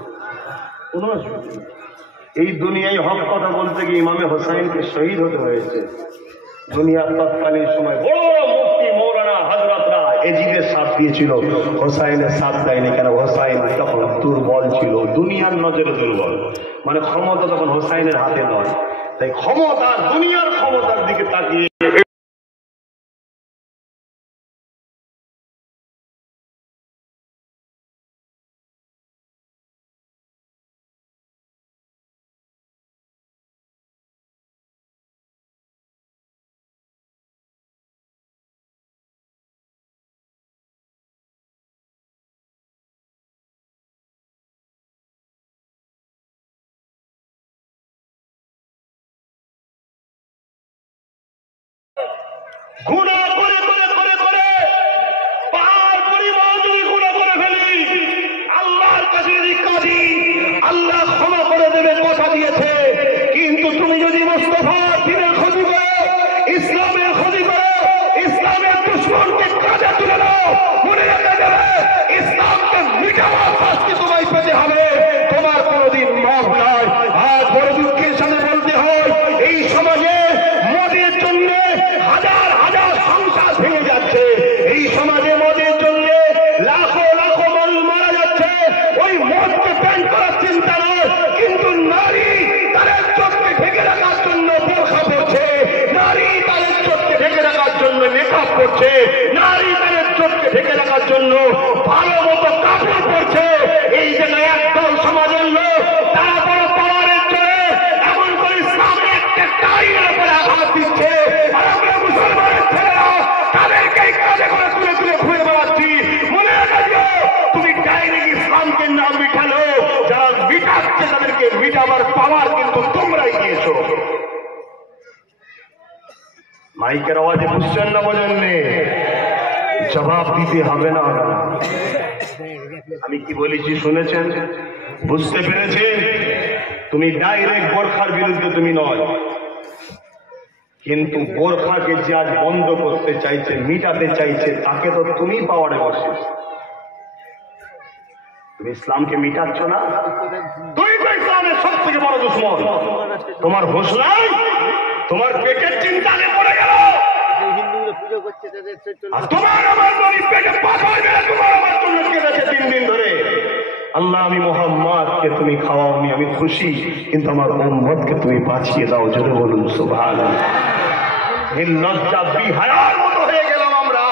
কোনো অসুবিধা নেই। এই দুনিয়ায় হক কথা বলতে গিয়ে ইমামে হোসাইনকে শহীদ হতে হয়েছে। দুনিয়ার তৎকালীন সময় বড় বড় মুফতি মৌলানা হযরতরা এজিদের সাথ দিয়েছিল, হোসাইনের সাথ দেয়নি। কেন? হোসাইন তখন দুর্বল ছিল, দুনিয়ার নজরে দুর্বল, মানে ক্ষমতা তখন হোসাইনের হাতে নয়। তাই ক্ষমতা, দুনিয়ার ক্ষমতার দিকে তাকিয়ে গুনাহ করে করে করে করে পাহাড় পরিমাণ যদি গুনাহ করে ফেলি, আল্লাহর কাছে যদি কাঁদি, আল্লাহ ক্ষমা করে দেবে, কথা দিয়েছে। কিন্তু তুমি যদি মুস্তাফার দ্বীনের ক্ষতি করো, ইসলামের ক্ষতি করো, ইসলামের দুশমনকে কাজে তুলে নাও, মনে রাখা যাবে ইসলামকে মিটাবার শাস্তি তোমায় পেতে হবে, তোমার কোনোদিন মাফ নাই। আজ বড় দুঃখের সাথে বলতে হয়, এই সমাজে মদের জন্য হাজার হাজার সংসার ভেঙে যাচ্ছে। এই সমাজে মদের জন্য লাখো লাখো মানুষ মারা যাচ্ছে। ওই মদকে ব্যান করার চিন্তা নয়, কিন্তু নারী তাদের চোখকে ঢেকে রাখার জন্য বোরখা পরছে, নারী তাদের চোখকে ঢেকে রাখার জন্য মেকআপ করছে, নারী তাদের চোখকে ঢেকে রাখার জন্য ভালো মতো কাপড় পরছে। এই জায়গায় একদল সমাজের লোক তারা বড় পাওয়ারের জন্য এমন করে ইসলামের একটা টাইমের উপরে আঘাত দিচ্ছে, আর আমরা মুসলমানের ছেলেরা তাদেরকে কাজে করে তুলে তুলে ঘুরে বেড়াচ্ছি। মনে রাখা যাও, তুমি ডাইরেক্ট ইসলামকে না মিটালো, যারা মিটাচ্ছে তাদেরকে মিটাবার পাওয়ার কিন্তু তোমরাই দিয়েছো। মাইকের আওয়াজে বুঝছেন না? বোঝেননি? জবাব দিতে হবে না। আমি কি বলেছি শুনেছেন? বুঝতে পেরেছেন? তুমি ডাইরেক্ট বোরখার বিরুদ্ধে তুমি নয়, কিন্তু বোরখাকে যে আজ বন্ধ করতে চাইছে, মিটাতে চাইছে, তাকে তো তুমি পাওয়ারে বসে। তুমি ইসলামকে মিটাচ্ছ না, তুই তো ইসলামের সব থেকে বড় দুশমন। তোমার হোশ নাই, তোমার পেটের চিন্তা নিয়ে পড়ে গেল, তোমার আমার নবী পেটে পাথর মেরে তোমার আমার জন্য কেঁদেছে 3 দিন ধরে। আল্লাহ, আমি মুহাম্মদকে তুমি খাওয়াওনি, আমি খুশি, কিন্তু আমার উম্মতকে তুমি বাঁচিয়ে দাও। জোরে বলুন সুবহানাল্লাহ। এই লজ্জা বিহায়ার মতো হয়ে গেলাম আমরা,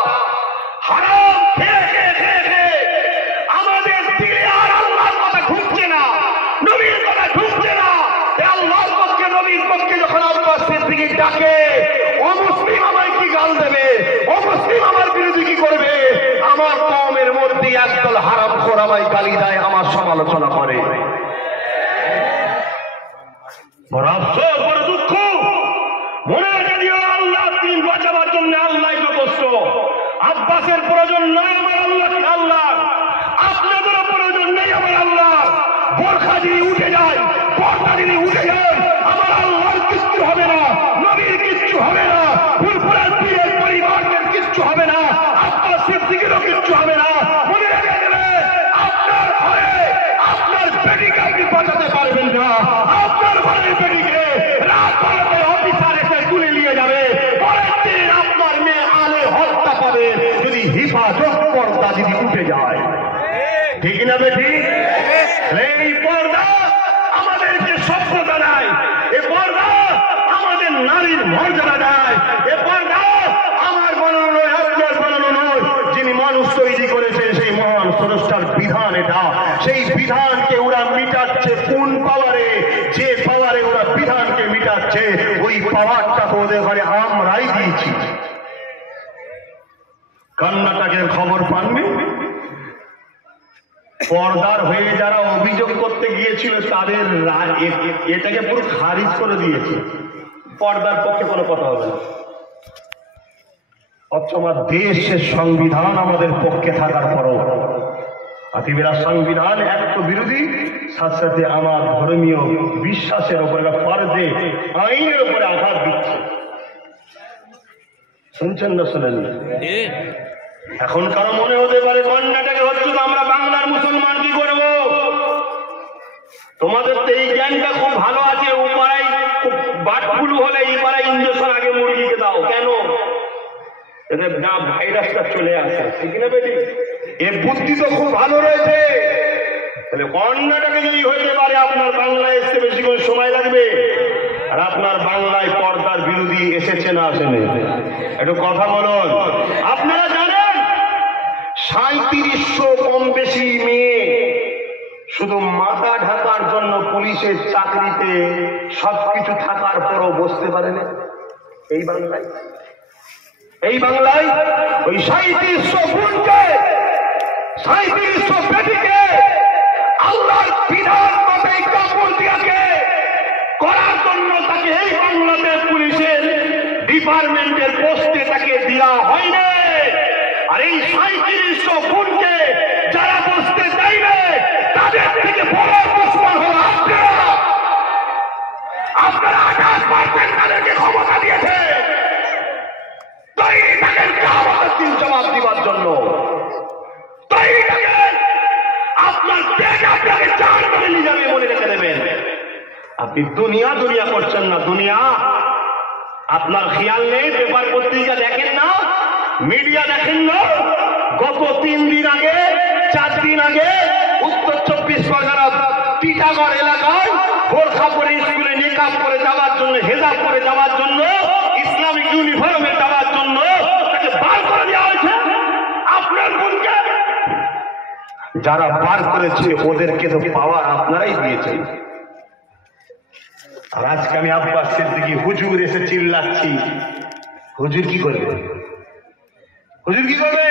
হারাম খেয়ে খেয়ে খেয়ে খেয়ে আমাদের দিলে আর আল্লাহর কথা ঢুকছে না, নবীর কথা ঢুকছে না। আল্লাহর পক্ষে, নবীর পক্ষে যখন আব্বাস সিদ্দিকী ডাকে, অমুসলিম আমায় কি গাল দেবে, অমুসলিম আমার বিরোধী কি করবে? আমার কওমের মধ্যে একদল হারামখোর আমায় গালি দেয়, আমার সমালোচনা করে। বড় আফসোস, বড় দুঃখ। মনে রেখে দিও, আল্লাহর দ্বীন বাঁচাবার জন্য আল্লাহ যথেষ্ট। আব্বাসের প্রয়োজন নয় আমার আল্লাহ, আল্লাহ আপনাদেরও প্রয়োজন নেই আমার আল্লাহ। বোরখা যদি উঠে যায়, পর্দা যদি উঠে যায়, আমার আল্লাহর কিচ্ছু হবে না, নবীর কিচ্ছু হবে না, ফুরফুরার পীরের পরিবারের কিচ্ছু হবে না, আব্বাস সিদ্দিকীরও কিচ্ছু হবে না। মনে রেখে দেবে, আপনার ঘরে আপনার বেটিকে আপনি বাঁচাতে পারবেন না। আপনার ঘরের বেটিকে রাত বাড়াতে অফিসার এসে তুলে নিয়ে যাবে, পরের দিন আপনার মেয়ে আলে হত্যা পাবে যদি হিফাজত পর্দা যদি উঠে যায়। ঠিক না বেটি? এই পর্দা আমাদেরকে সভ্যতা দেয়, এ পর্দা আমাদের নারীর মর্যাদা দেয়, এ পর্দা আমার বানানো নয়, আপনার বানানো নয়। যিনি মানুষ তৈরি করেছেন সেই মহান স্রষ্টার বিধান এটা। সেই বিধানকে ওরা মিটাচ্ছে কোন পাওয়ারে? যে পাওয়ারে ওরা বিধানকে মিটাচ্ছে, ওই পাওয়ারটাকে ওদের ঘরে আমরাই দিয়েছি। কর্ণাটকের খবর পাননি? পর্দার হয়ে যারা অভিযোগ করতে গিয়েছিল তাদের এটাকে পুরো খারিজ করে দিয়েছে। পর্দার পক্ষে কোনো কথা হবে না। অথচ আমার দেশের সংবিধান আমাদের পক্ষে থাকার পরও আতিবেরা সংবিধান এক তো বিরোধী, সাথে সাথে আমার ধর্মীয় বিশ্বাসের উপরে ফরজে আইনের উপরে আঘাত দিচ্ছে। শুনছেন না শোনেন? এখন কারো মনে হতে পারে কর্ণাটকে হচ্ছে তো আমরা বাংলার মুসলমান কি করব? তোমাদের তো এই জ্ঞানটা খুব ভালো আছে। ও পাড়ায় বাটফুলু হলে এই পাড়ায় ইঞ্জেকশন আগে মুরগিকে দাও কেন? এদের না ভাইরাসটা চলে আসে, ঠিক না বেটি? এর বুদ্ধি তো খুব ভালো রয়েছে। তাহলে কর্ণাটকে যদি হইতে পারে, আপনার বাংলায় এসে বেশি করে সময় লাগবে। আর আপনার বাংলায় পর্দার বিরোধী এসেছে না আসেনি? একটু কথা বলুন। আপনারা জানেন 3700 কম বেশি মেয়ে শুধু মাথা ঢাকার জন্য পুলিশের চাকরিতে সবকিছু থাকার পরও বসতে পারে না এই বাংলায়। এই বাংলায় ওই 3700 বোনকে, 3700 বেটিকে আল্লাহর বিধান মতে কাপড় দিয়াকে করার জন্য তাকে এই বাংলাদেশ পুলিশের ডিপার্টমেন্টের পোস্টে তাকে দেওয়া হয়নি। আর এই 3700 বোনকে যারা বসতে চাইবে তাদের থেকে বড় দুশমন হলো আপনারা 28% তাদেরকে ক্ষমতা দিয়েছে। তৈরি থাকেন কিয়ামতের দিন জবাব দিবার জন্য। তৈরি থাকেন, আপনার দেশ আপনাকে জাহান্নামে নিয়ে যাবে, মনে রেখে দেবেন। আপনি দুনিয়া দুনিয়া করছেন না। দুনিয়া আপনার খেয়াল নেই? পেপার পত্রিকা দেখেন না? মিডিয়া দেখেন না? গত 3 দিন আগে 4 দিন আগে উত্তর 24 পরগনা টিটাগড় এলাকায় বোরখা পরে স্কুলে নিকাব করে যাওয়ার জন্য, হেজাব করে যাওয়ার জন্য, ইসলামিক ইউনিফর্মে যাওয়ার জন্য তাকে বার করে দেওয়া হয়েছে। আপনার বোনকে যারা বার করেছে ওদেরকে তো পাওয়ার আপনারাই দিয়েছেন। আর আজকে আমি আব্বাস সিদ্দিকী হুজুর এসে চিল্লাচ্ছি। হুজুর কি করবে? হুজুর কি করবে?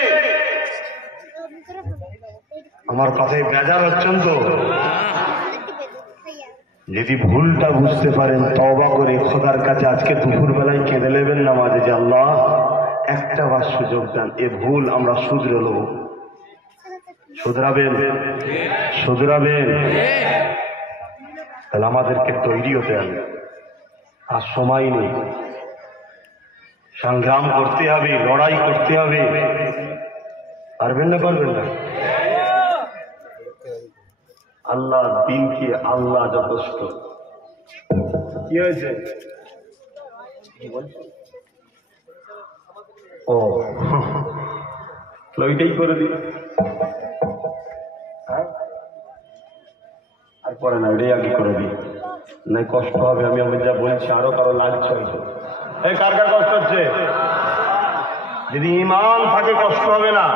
আমার কথায় বেজার হচ্ছেন তো? যদি ভুলটা বুঝতে পারেন তওবা করে খোদার কাছে আজকে দুপুর বেলায় কেঁদে নেবেন নামাজে যে আল্লাহ একটা বার সুযোগ দেন, এ ভুল আমরা শুধরে নেব। শুধরাবেন? শুধরাবেন? তাহলে আমাদেরকে তৈরি হতে হবে। আর সময় নেই, সংগ্রাম করতে হবে, লড়াই করতে হবে। পারবেন না? পারবেন না? আল্লাহ দিনকে আল্লাহ যথেষ্ট। কি হয়েছে? ও ওইটাই করে দিই। আর পরে না, ওইটাই আগে করে দিই, না কষ্ট হবে। আমি যা বলছি আরো কারো লাগছে। এই কার কার কষ্ট হচ্ছে? যদি ঈমান থাকে কষ্ট হবে না।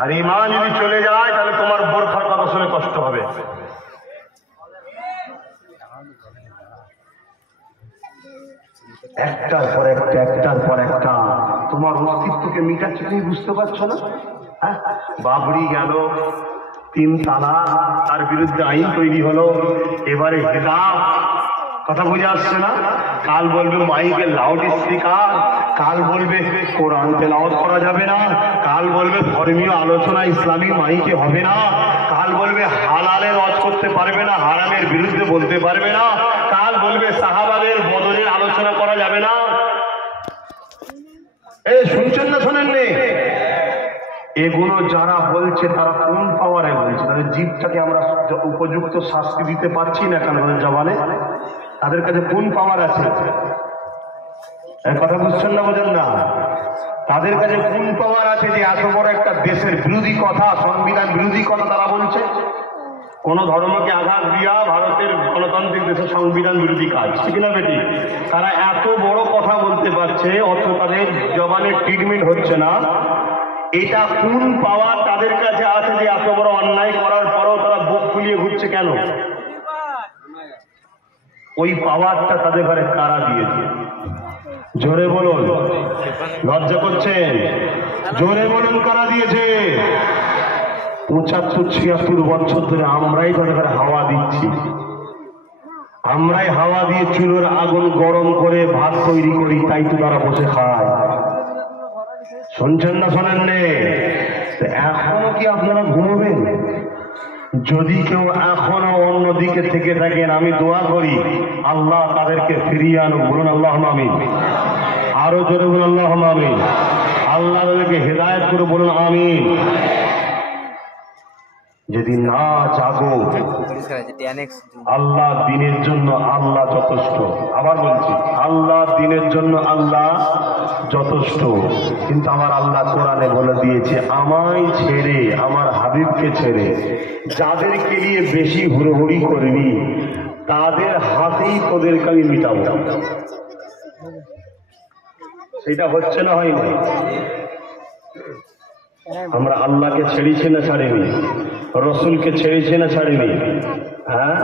আর ঈমান যদি চলে যায় তাহলে তোমার বোরখার কথা শুনে কষ্ট হবে। একটার পর একটা, একটার পর একটা তোমার অস্তিত্বকে মিটাচ্ছে, তুমি বুঝতে পারছো না? হ্যাঁ, বাবরি গেল, 3 তালাক, তার বিরুদ্ধে আইন তৈরি হলো। এবারে হিজাব, কথা বুঝে আসছে না? কাল বলবে মাইকে লাউড স্পিকার, কাল বলবে কোরআন তেলাওয়াত করা যাবে না, কাল বলবে ধর্মীয় আলোচনা ইসলামিক মাইকে হবে না, কাল বলবে হালালের ওয়াজ করতে পারবে না, হারামের বিরুদ্ধে বলতে পারবে না, কাল বলবে সাহাবাদের বদরের আলোচনা করা যাবে না। শুনছেন না শোনেননি? এগুলো যারা বলছে তারা কোন পাওয়ারে বলছে? তাদের জিভটাকে আমরা উপযুক্ত শাস্তি দিতে পারছি না কেন? জবানে তাদের কাছে কোন পাওয়ার আছে? কথা বুঝছেন না? বোঝেন না? তাদের কাছে কোন পাওয়ার আছে যে এত বড় একটা দেশের বিরোধী কথা, সংবিধান বিরোধী কথা তারা বলছে? কোন ধর্মকে আঘাত দিয়া ভারতের গণতান্ত্রিক দেশের সংবিধান বিরোধী কাজ, ঠিক না বেটি? তারা এত বড় কথা বলতে পারছে, অথচ তাদের জবানের ট্রিটমেন্ট হচ্ছে না। এটা কোন পাওয়ার তাদের কাছে আছে যে এত বড় অন্যায় করার পরও তারা বুক ফুলিয়ে ঘুরছে কেন? ওই পাওয়ারটা তাদের ঘরে কারা দিয়েছে? জোরে বলুন। লজ্জা করছেন? জোরে বলুন কারা দিয়েছে? 75-76 বছর ধরে আমরাই তাদের হাওয়া দিচ্ছি, আমরাই হাওয়া দিয়ে চুলোর আগুন গরম করে ভাত তৈরি করি, তাই তো তারা বসে খায়। শুনছেন না শোনেন নে? এখনো কি আপনারা ঘুমোবেন? যদি কেউ এখনো অন্যদিকে থেকে থাকেন, আমি দোয়া করি আল্লাহ তাদেরকে ফিরিয়ে আনুন। বলুন আল্লাহ আমিন। আরো জোরে বলুন আল্লাহ আমিন। আল্লাহ তাদেরকে হেদায়েত করে বলুন আমিন। যদি না জাগো আল্লাহ দিনের জন্য আল্লাহ যথেষ্ট। আবার বলছি, আল্লাহ দিনের জন্য আল্লাহ যথেষ্ট। কিন্তু আমার আল্লাহ কোরআনে বলে দিয়েছে, আমায় ছেড়ে, আমার হাবিবকে ছেড়ে যাদেরকে নিয়ে বেশি হুড়োহুড়ি করবি তাদের হাতেই তোদেরকে আমি মিটাবো। সেটা হচ্ছে না, হয়নি? আমরা আল্লাহকে ছেড়েছি না ছাড়িনি? রসুলকে ছেড়েছি না ছাড়িনি? হ্যাঁ,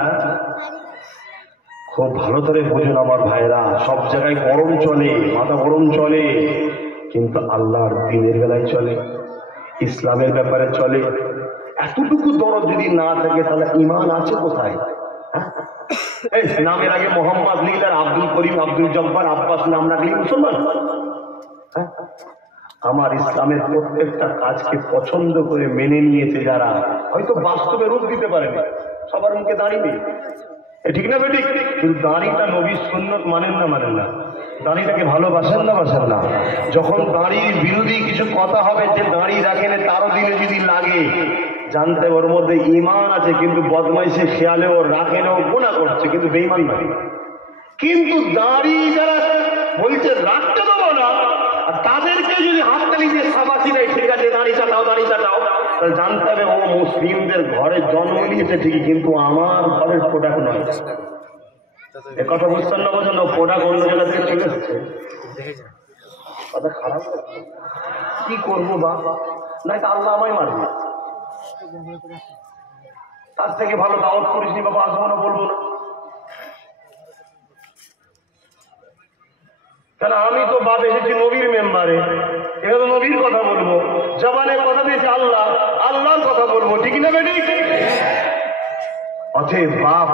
খুব ভালো করে বুঝুন আমার ভাইরা। সব জায়গায় গরম চলে, মাথা গরম চলে, কিন্তু আল্লাহর দিনের বেলায় চলে, ইসলামের ব্যাপারে চলে। এতটুকু দরদ যদি না থাকে তাহলে ঈমান আছে কোথায়? এই নামের আগে মোহাম্মদ লিখলে আর আব্দুল করিম, আব্দুল জব্বার, আব্বাস নাম রাখলে মুসলমান? আমার ইসলামের প্রত্যেকটা কাজকে পছন্দ করে মেনে নিয়েছে যারা, হয়তো বাস্তবে রূপ দিতে পারেনি, সবার মুখে দাঁড়িয়ে, ঠিক না বেঠিক? কিন্তু দাঁড়িটা নবীর সুন্নত মানেন না, মানেন না? দাঁড়িটাকে ভালোবাসেন না, বাসেন না? যখন দাঁড়ির বিরোধী কিছু কথা হবে, যে দাঁড়ি রাখেন তারও দিনে যদি লাগে, জানতে ওর মধ্যে ঈমান আছে, কিন্তু বদমাইশে খেয়ালে ও রাখেন, ও গুনাহ করছে, কিন্তু বেঈমান নয়। কিন্তু দাঁড়ি যারা বলছে রাখতে দেবো না, আর তাদেরকে যদি হাততালি দিয়ে সাবাসি নেই, ঠিক আছে দাঁড়ি চাটাও, দাঁড়ি চাটাও, তাহলে জানতে হবে ও মুসলিমদের ঘরে জন্ম নিয়েছে ঠিকই, কিন্তু আমার ঘরের প্রোডাক্ট নয়। এ কথা বুঝতেন না? বোঝেন? প্রোডাক্ট অন্য জায়গা থেকে চলে এসেছে। কথা খারাপ, কি করবো বাবা? নাই তো আল্লাহ আমায় মারবে। তার থেকে ভালো দাওয়াত করিস নি বাবা, আসবো না, বলবো না। কেন? আমি তো বাদ এসেছি নবীর মেম্বারে, এখানে নবীর কথা বলবো, জবানে কথা দিয়েছে আল্লাহ, আল্লাহর কথা বলবো, ঠিক না বেঠিক? অতএব বাপ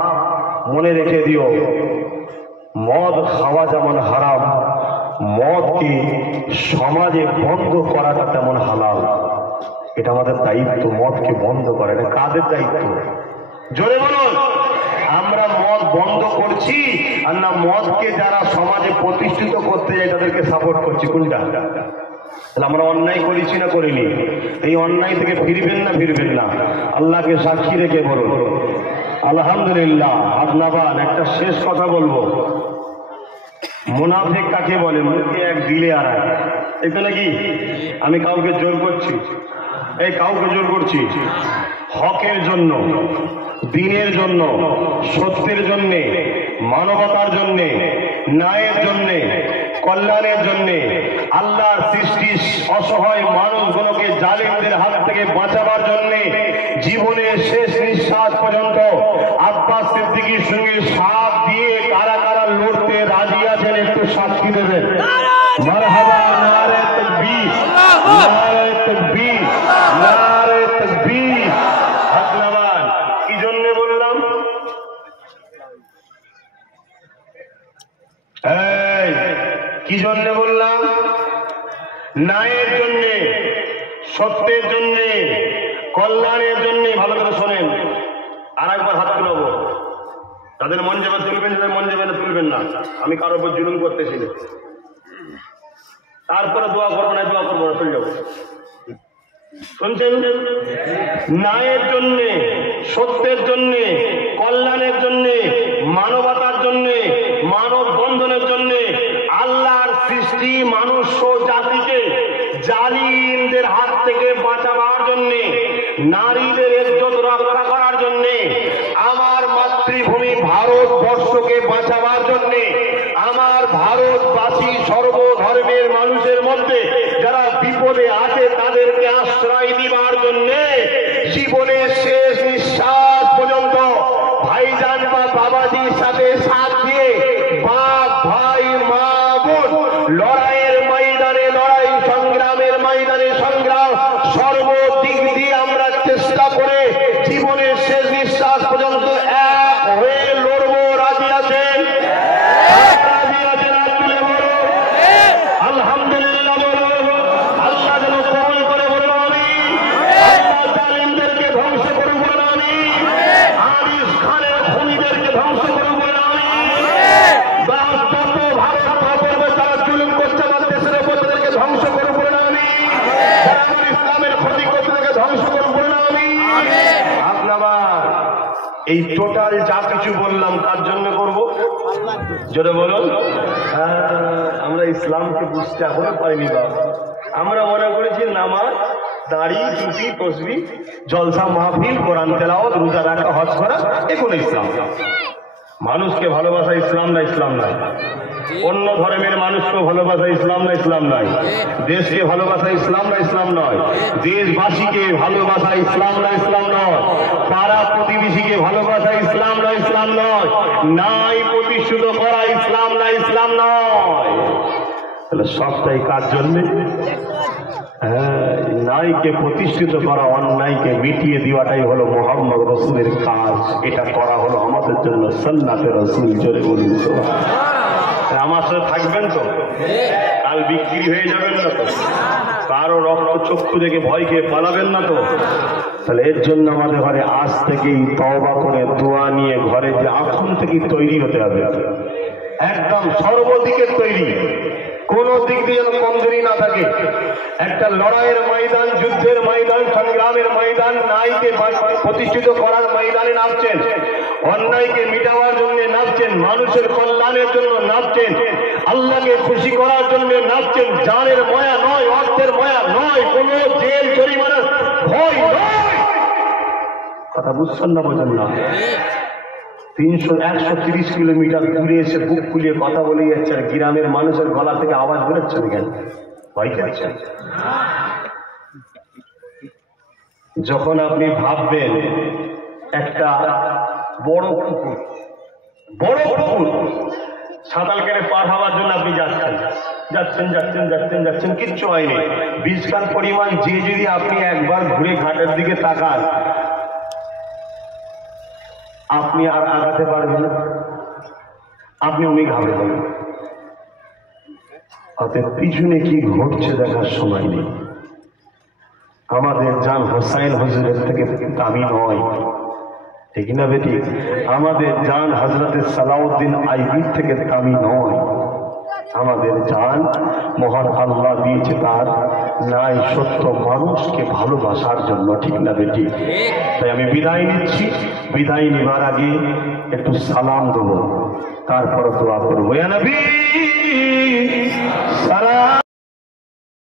মনে রেখে দিও, মদ খাওয়া যেমন হারাম, মদকে সমাজে বন্ধ করাটা তেমন হালাল। এটা আমাদের দায়িত্ব, মদকে বন্ধ করা। এটা কাদের দায়িত্ব? জোরে বলুন। আমরা মদ বন্ধ করছি, আর না মদকে যারা সমাজে প্রতিষ্ঠিত করতে যায় তাদেরকে সাপোর্ট করছি? কোনটা? তাহলে আমরা অন্যায় করেছি না করিনি? এই অন্যায় থেকে ফিরবেন না, ফিরবেন না? আল্লাহকে সাক্ষী রেখে বলুন আলহামদুলিল্লাহ। আপনার একটা শেষ কথা বলবো, মুনাফিক কাকে বলে? মুখে এক, দিলে আর এক। এটা নাকি আমি কাউকে জোর করছি? এই কাউকে জোর করছি? হকের জন্য, দিনের জন্য, সত্যের জন্যে, মানবতার জন্যে, ন্যায়ের জন্যে, কল্যাণের জন্যে, আল্লাহর সৃষ্টি অসহায় মানুষগুলোকে জালিমদের হাত থেকে বাঁচাবার জন্যে জীবনের শেষ নিঃশ্বাস পর্যন্ত আব্বাস সিদ্দিকীর সঙ্গে সাথ দিয়ে কারা কারা লড়তে রাজি আছেন একটু সাক্ষী দেবেন। মারহাবা, নারে তাকবীর, নারে তাকবীর, নারে তাকবীর। ধন্যবাদ। কি জন্য বললাম? কি জন্য বললাম? ন্যায়ের জন্যে, সত্যের জন্যে, কল্যাণের জন্যে। ভালো করে শোনেন, আর একবার হাত তুলবো। তাদের মন যাবে তুলবেন, যাদের মন যাবে না তুলবেন না। আমি কারোর উপর জুলুম করতেছি না। তারপরে দোয়া করবো না, দোয়া করবো না, চলে যাবো। শুনছেন? ন্যায়ের জন্যে, সত্যের জন্যে, কল্যাণের জন্যে, মানবতার জন্যে, মানব বন্ধনের জন্যে, আল্লাহর সৃষ্টি মানুষ জাতিকে জালিমদের হাত থেকে বাঁচাবার জন্যে, নারীদের ইজ্জত রক্ষা করার জন্যে, আমার মাতৃভূমি ভারতবর্ষকে বাঁচাবার জন্যে, আমার ভারতবাসী সর্বধর্মের মানুষের মধ্যে যারা বিপদে আছে তাদেরকে আশ্রয় দিবার জন্যে জীবনের শেষ নিঃশ্বাস পর্যন্ত ভাইজান বা বাবাজির সাথে সাথ দিয়ে বাপ, ভাই, মা, বোন লড়াইয়ের ময়দানে, লড়াই সংগ্রামের ময়দানে এই টোটাল যা কিছু বললাম কার জন্য করব? জোরে বলুন। আমরা ইসলামকে বুঝতে এখনো পারিনি বাবা। আমরা মনে করেছি নামাজ, দাড়ি, টুপি, তসবিহ, জলসা মাহফিল, কোরআন তেলাওয়াত, রোজা রাখা, হজ করা, এগুলো ইসলাম। মানুষকে ভালোবাসা ইসলাম না? ইসলাম নয়। অন্য ধর্মের মানুষকে ভালোবাসা ইসলাম না? ইসলাম নয়। দেশকে ভালোবাসা ইসলাম না? ইসলাম নয়। দেশবাসীকে ভালোবাসা ইসলাম না? ইসলাম নয়। পাড়া প্রতিবেশীকে ভালোবাসা ইসলাম না? ইসলাম নয়। নাই প্রতিষ্ঠিত করা ইসলাম না? ইসলাম নয়। তাহলে সবটাই কার জন্য? নাইকে প্রতিষ্ঠিত করা, অন্যায়কে মিটিয়ে দেওয়াটাই হলো মুহাম্মদ রাসূলের কাজ। এটা করা হলো আমাদের জন্য সুন্নাতে রাসূল। জোরে বলুন সুবহানাল্লাহ। আমার সাথে থাকবেন তো? কাল বিক্রি হয়ে যাবেন না তো? কারো রক্ত চক্ষু দেখে ভয় খেয়ে পালাবেন না তো? তাহলে এর জন্য আমাদের ঘরে আজ থেকেই তওবা করে দোয়া নিয়ে ঘরে যে এখন থেকেই তৈরি হতে হবে, একদম সর্বদিকে তৈরি, কোন দিক দিয়ে যেন কমজোরি না থাকে। একটা লড়াইয়ের ময়দান, যুদ্ধের ময়দান, সংগ্রামের ময়দান, নাইকে প্রতিষ্ঠিত করার ময়দানে নামছেন, অন্যায়কে মিটাবার জন্য নামছেন, মানুষের কল্যাণের জন্য নামছেন, আল্লাহকে খুশি করার জন্য নামছেন। জানের ময়া নয়, অর্থের ময়া নয়, কোন জেল জরিমানার ভয় নয়। কথা বুঝছেন না? বোঝেন না? 130 কিলোমিটার দূরে এসে বুক খুলিয়ে কথা বলে যাচ্ছেন, গ্রামের মানুষের গলা থেকে আওয়াজ বেরোচ্ছেন কেন? ভয় পাচ্ছেন? যখন আপনি ভাববেন একটা বড় পুকুর, বড় পুকুর সাঁতার কেটে পার হওয়ার জন্য আপনি যাচ্ছেন, যাচ্ছেন যাচ্ছেন যাচ্ছেন যাচ্ছেন, কিচ্ছু হয়নি। বিশখান পরিমাণ যে যদি আপনি একবার ঘুরে ঘাটের দিকে তাকান, আপনি আর আগাতে পারবেন না, আপনি উনি ঘাবড়ে যাবেন। অতএব পিছনে কি ঘটছে দেখার সময় নেই। আমাদের জান হোসাইন হুজুরের থেকে দামি নয়, ঠিক না বেটি? আমাদের জান হযরতে সালাউদ্দিন আইবির থেকে দামি নয়। আমাদের জান মহান আল্লাহ দিয়েছে তার নাই সত্য মানুষকে ভালোবাসার জন্য, ঠিক না বেটি? তাই আমি বিদায় নিচ্ছি। বিদায় নেবার আগে একটু সালাম দেবো, তারপর দোয়া করবো। ইয়া নবী সালাম।